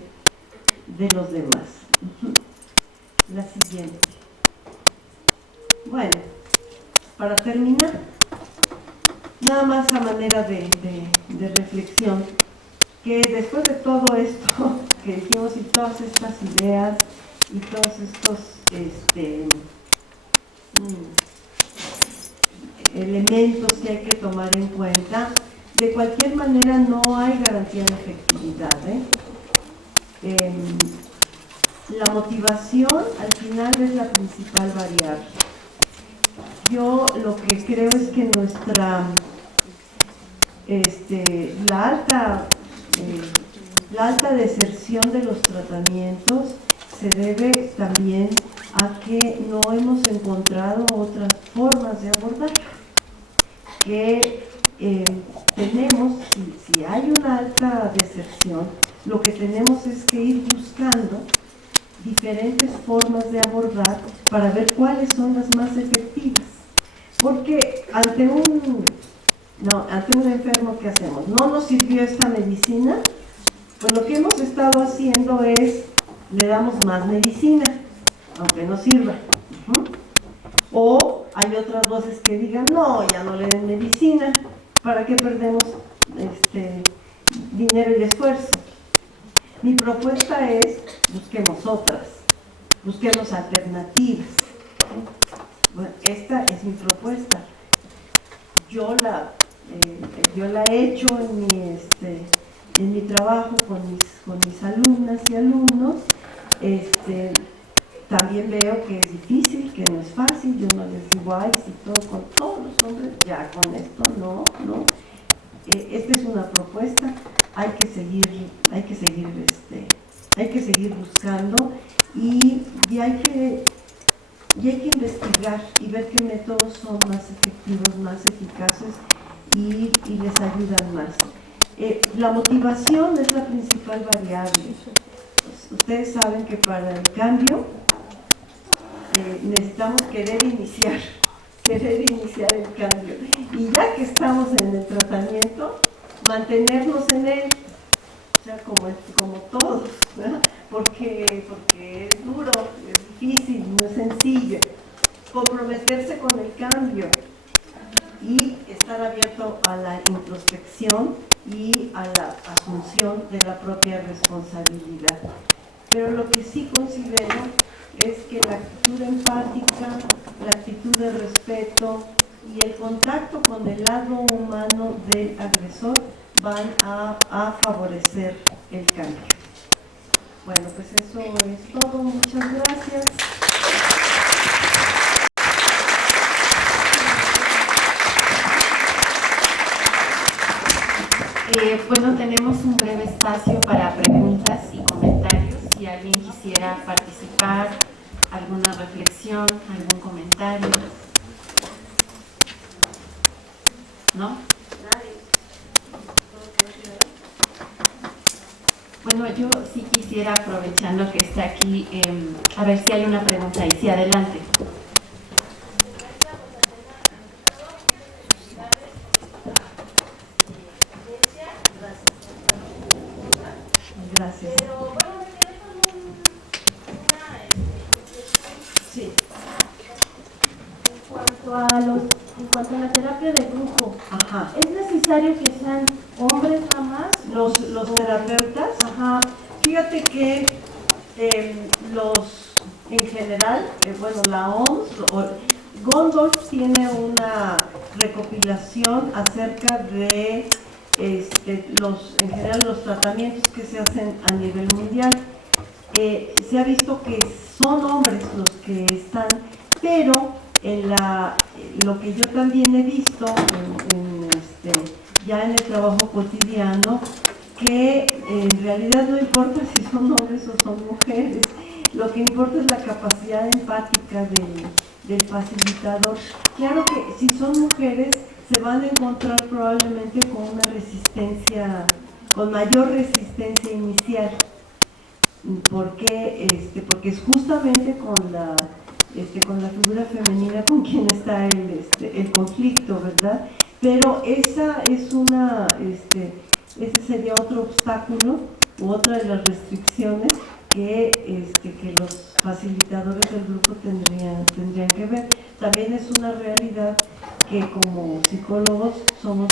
los demás. La siguiente. Bueno, para terminar, nada más a manera de reflexión, que después de todo esto que dijimos y todas estas ideas y todos estos elementos que hay que tomar en cuenta, de cualquier manera no hay garantía de efectividad. La motivación al final es la principal variable. Yo lo que creo es que la alta deserción de los tratamientos se debe también a que no hemos encontrado otras formas de abordarlo. Que tenemos, si hay una alta deserción, lo que tenemos es que ir buscando diferentes formas de abordar para ver cuáles son las más efectivas. Porque ante un enfermo, ¿qué hacemos? ¿No nos sirvió esta medicina? Pues lo que hemos estado haciendo es, le damos más medicina, aunque no sirva. O hay otras voces que digan, no, ya no le den medicina, ¿para qué perdemos dinero y esfuerzo? Mi propuesta es, busquemos otras, busquemos alternativas. Bueno, esta es mi propuesta. Yo la he hecho en mi trabajo con mis alumnas y alumnos. También veo que es difícil, que no es fácil. Yo no les digo, ay, si todo con todos los hombres, ya con esto, no. Esta es una propuesta. Hay que seguir buscando y hay que investigar y ver qué métodos son más efectivos, más eficaces y les ayudan más. La motivación es la principal variable. Ustedes saben que para el cambio necesitamos querer iniciar el cambio. Y ya que estamos en el tratamiento, mantenernos en él, o sea, como todos, ¿verdad? Porque es duro, es difícil, no es sencillo. Comprometerse con el cambio y estar abierto a la introspección y a la asunción de la propia responsabilidad. Pero lo que sí considero es que la actitud empática, la actitud de respeto y el contacto con el lado humano del agresor van a favorecer el cambio. Bueno, pues eso es todo. Muchas gracias. Bueno, tenemos un breve espacio para preguntas y comentarios. Si alguien quisiera participar, alguna reflexión. reflexión, algún comentario? ¿No? Bueno, yo sí quisiera, aprovechando que está aquí, a ver si hay una pregunta ahí. Sí, adelante. Gracias. Sí. En cuanto a la terapia de grupo, Ajá. ¿es necesario que sean hombres nada más? Los terapeutas, Ajá. fíjate que en general, bueno, la OMS, Gondorf tiene una recopilación acerca de en general los tratamientos que se hacen a nivel mundial. Se ha visto que son hombres los que están, pero lo que yo también he visto ya en el trabajo cotidiano, que en realidad no importa si son hombres o son mujeres, lo que importa es la capacidad empática del facilitador. Claro que si son mujeres se van a encontrar probablemente con una resistencia, con mayor resistencia inicial. Porque es justamente con la figura femenina con quien está el conflicto, ¿verdad? Pero ese sería otro obstáculo u otra de las restricciones que los facilitadores del grupo tendrían que ver. También es una realidad que como psicólogos somos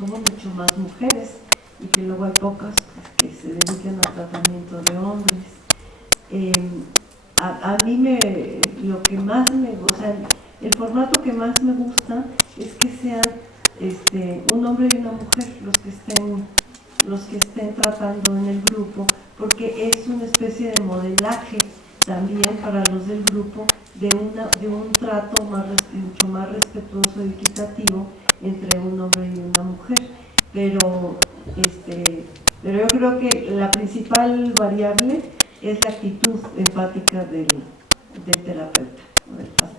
mucho más mujeres y que luego hay pocas que se dedican al tratamiento de hombres. A mí lo que más el formato que más me gusta es que sean un hombre y una mujer los que estén tratando en el grupo, porque es una especie de modelaje también para los del grupo de un trato mucho más respetuoso y equitativo entre un hombre y una mujer. Pero yo creo que la principal variable es la actitud empática del terapeuta,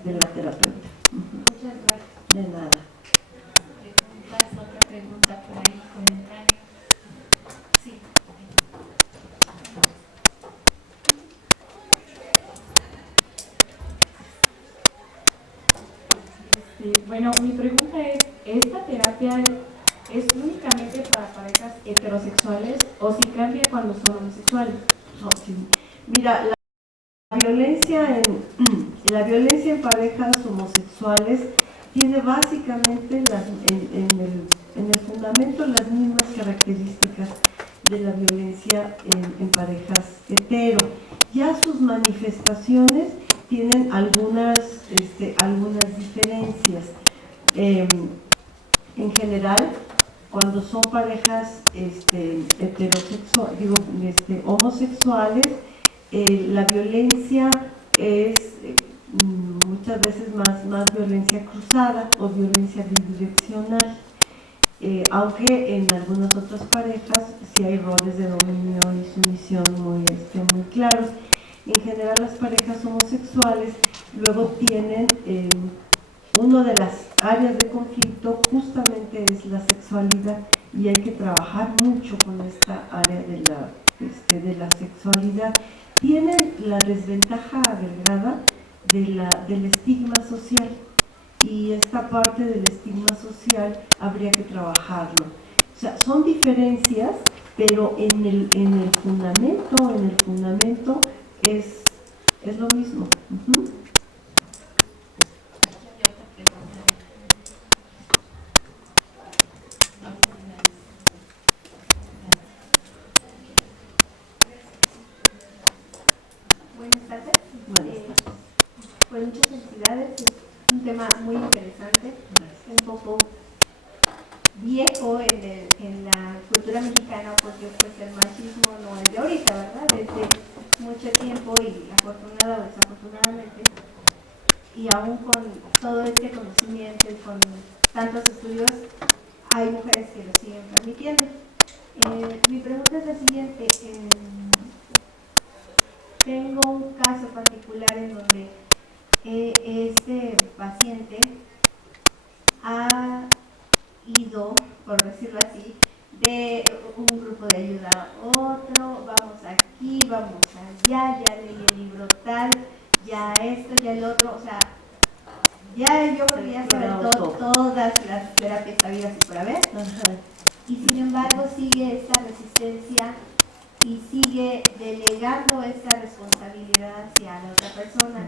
de la terapeuta. Muchas gracias. De nada. Otra pregunta por ahí, comentario. Sí. Bueno, mi pregunta es, ¿esta terapia es únicamente para parejas heterosexuales o si cambia cuando son homosexuales? No, sí. Mira, la violencia en parejas homosexuales tiene básicamente en el fundamento las mismas características de la violencia en parejas hetero. Ya sus manifestaciones tienen algunas diferencias. En general, cuando son parejas homosexuales, la violencia es muchas veces más violencia cruzada o violencia bidireccional, aunque en algunas otras parejas sí hay roles de dominio y sumisión muy claros. En general las parejas homosexuales luego tienen una de las áreas de conflicto justamente es la sexualidad y hay que trabajar mucho con esta área de la sexualidad. Tienen la desventaja agregada del estigma social y esta parte del estigma social habría que trabajarlo. O sea, son diferencias, pero en el fundamento es lo mismo. Buenas tardes. Buenas tardes. Pues muchas felicidades. Es un tema muy interesante, un poco viejo en la cultura mexicana, porque pues el machismo no es de ahorita, ¿verdad? Desde mucho tiempo y afortunada o desafortunadamente, y aún con todo este conocimiento y con tantos estudios, hay mujeres que lo siguen permitiendo. Mi pregunta es la siguiente. Tengo un caso particular en donde ayuda a otro, vamos aquí, vamos allá, ya leí el libro tal, ya esto, ya el otro, o sea, ya yo creo que ya saben todas las terapias habidas y por haber. Ajá. Y sin embargo sigue esta resistencia y sigue delegando esta responsabilidad hacia la otra persona.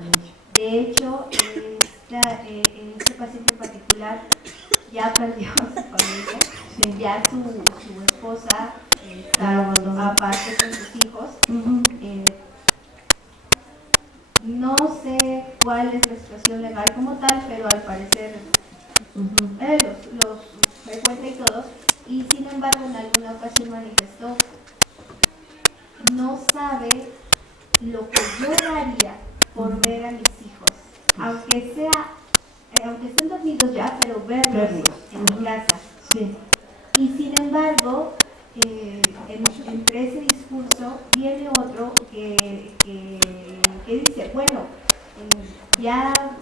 De hecho, este paciente en particular ya perdió a su familia, ya su esposa está aparte con sus hijos. No sé cuál es la situación legal como tal, pero al parecer los frecuenta y todos, y sin embargo en alguna ocasión manifestó, no sabe lo que yo daría por ver a mis hijos, aunque estén dormidos ya, pero verlos en mi casa. Sí. Y sin embargo, entre ese discurso viene otro que dice, bueno, ya,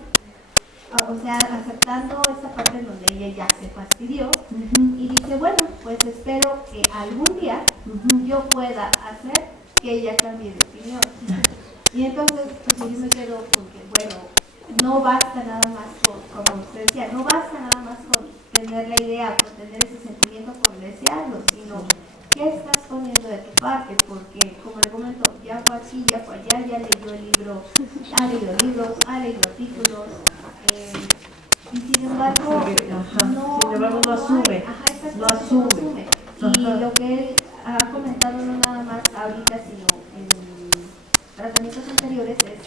o sea, aceptando esta parte en donde ella ya se fastidió, y dice, bueno, pues espero que algún día yo pueda hacer que ella cambie de opinión. Y entonces, pues yo me quedo con que, bueno, no basta nada más como usted decía, no basta nada más con tener la idea, con tener ese sentimiento, con desearlo, sino qué estás poniendo de tu parte, porque como le comento, ya fue aquí, ya fue allá, ya leyó el libro, ha leído libros, ha leído artículos, y sin embargo, no asume. No asume. Y lo que él ha comentado no nada más ahorita, sino en tratamientos anteriores es,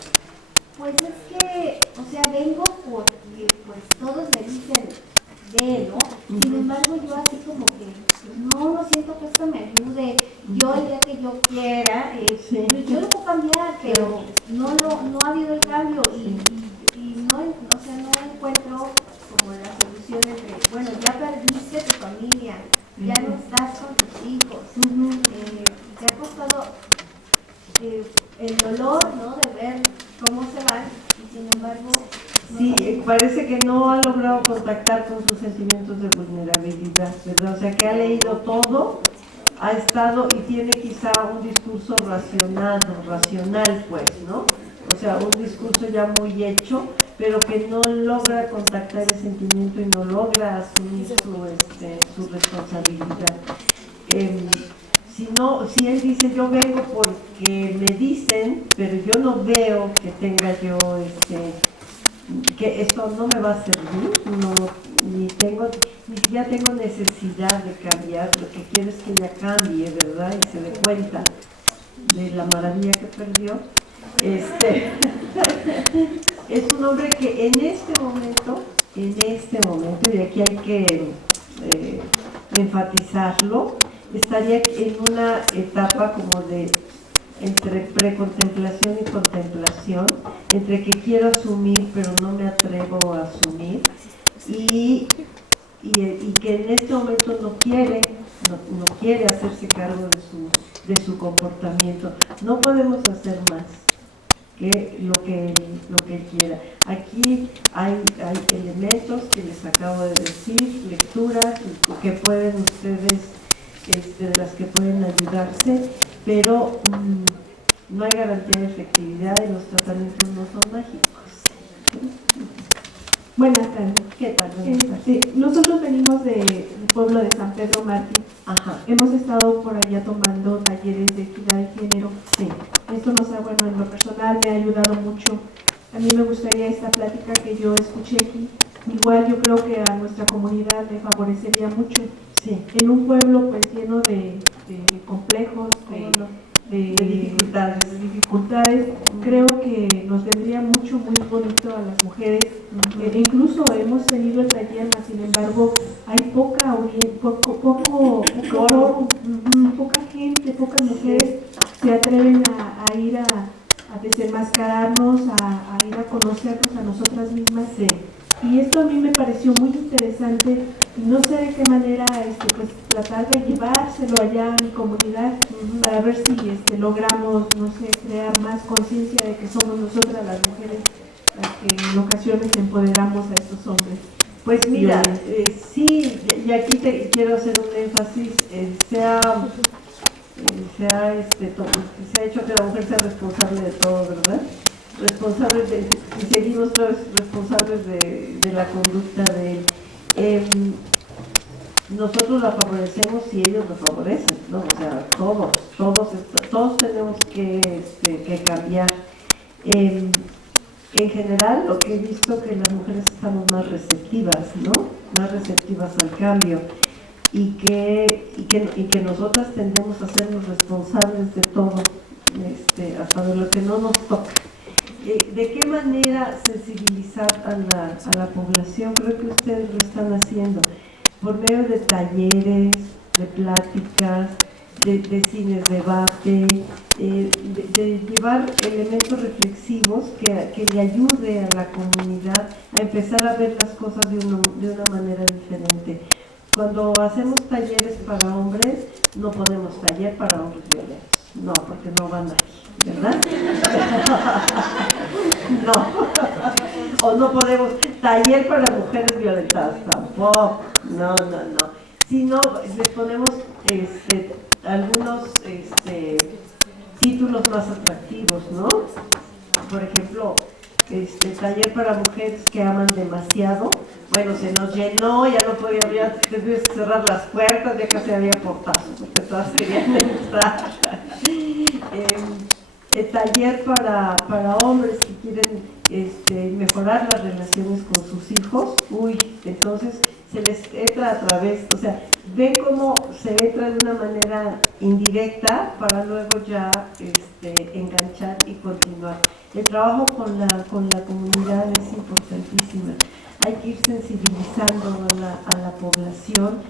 pues es que, o sea, vengo porque pues todos me dicen de, ¿no? Sin embargo, yo así como que, no siento que esto me ayude, yo el día que yo quiera, yo lo puedo cambiar, pero no ha habido el cambio y no, o sea, no encuentro como la solución entre, bueno, ya perdiste tu familia, ya no estás con tus hijos, te ha costado el dolor, ¿no? De ver cómo se van y sin embargo... Sí, parece que no ha logrado contactar con sus sentimientos de vulnerabilidad, ¿verdad? O sea, que ha leído todo, ha estado y tiene quizá un discurso racional, pues, ¿no? O sea, un discurso ya muy hecho, pero que no logra contactar el sentimiento y no logra asumir su responsabilidad. Si él dice, yo vengo porque me dicen, pero yo no veo que tenga yo que esto no me va a servir, ni siquiera tengo necesidad de cambiar, lo que quiero es que ella cambie, ¿verdad? Y se dé cuenta de la maravilla que perdió. Es un hombre que en este momento, y aquí hay que enfatizarlo, estaría en una etapa como de entre precontemplación y contemplación, entre que quiero asumir pero no me atrevo a asumir, y que en este momento no quiere hacerse cargo de su comportamiento. No podemos hacer más que lo que él quiera. Aquí hay elementos que les acabo de decir, lecturas que pueden ustedes, de las que pueden ayudarse, pero no hay garantía de efectividad y los tratamientos no son mágicos. Buenas tardes. ¿Qué tal? Nosotros venimos del pueblo de San Pedro Mártir. Ajá. Hemos estado por allá tomando talleres de equidad de género. Sí. Esto nos ha, bueno, en lo personal me ha ayudado mucho. A mí me gustaría esta plática que yo escuché aquí. Igual yo creo que a nuestra comunidad le favorecería mucho. Sí. En un pueblo pues lleno de complejos, de dificultades, creo que nos vendría mucho, muy bonito a las mujeres. Incluso hemos tenido el taller, sin embargo, hay poca gente, pocas mujeres se atreven a ir a desenmascararnos, a ir a conocernos a nosotras mismas. Sí. Y esto a mí me pareció muy interesante y no sé de qué manera pues, tratar de llevárselo allá a mi comunidad para ver si logramos, no sé, crear más conciencia de que somos nosotras las mujeres las que en ocasiones empoderamos a estos hombres. Pues mira, sí, y aquí quiero hacer un énfasis, se ha hecho que la mujer sea responsable de todo, ¿verdad? Responsables y seguimos todos responsables de la conducta de él. Nosotros la favorecemos y ellos la favorecen, ¿no? O sea, todos tenemos que cambiar. En general, lo que he visto que las mujeres estamos más receptivas, ¿no? Más receptivas al cambio y que nosotras tendemos a sernos responsables de todo, hasta de lo que no nos toca. ¿De qué manera sensibilizar a la población? Creo que ustedes lo están haciendo por medio de talleres, de pláticas, de cines debate, de llevar elementos reflexivos que le ayude a la comunidad a empezar a ver las cosas de una manera diferente. Cuando hacemos talleres para hombres, no ponemos taller para hombres violentos, no, porque no van aquí, ¿verdad? No. O no podemos taller para mujeres violentadas, tampoco, no. Sino les ponemos algunos títulos más atractivos, ¿no? Por ejemplo, taller para mujeres que aman demasiado. Bueno, se nos llenó, ya no podía, ya tuvimos que cerrar las puertas, ya casi había portazos, porque todas querían entrar. Taller para hombres que quieren mejorar las relaciones con sus hijos. Entonces se les entra a través, o sea, ven cómo se entra de una manera indirecta para luego ya enganchar y continuar. El trabajo con la comunidad es importantísimo. Hay que ir sensibilizando a la población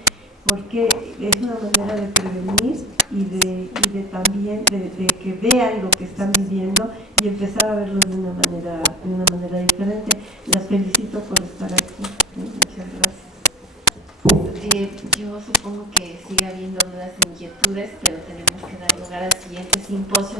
porque es una manera de prevenir y de también de que vean lo que están viviendo y empezar a verlo de una manera diferente. Las felicito por estar aquí. Muchas gracias. Yo supongo que sigue habiendo dudas e inquietudes, pero tenemos que dar lugar al siguiente simposio.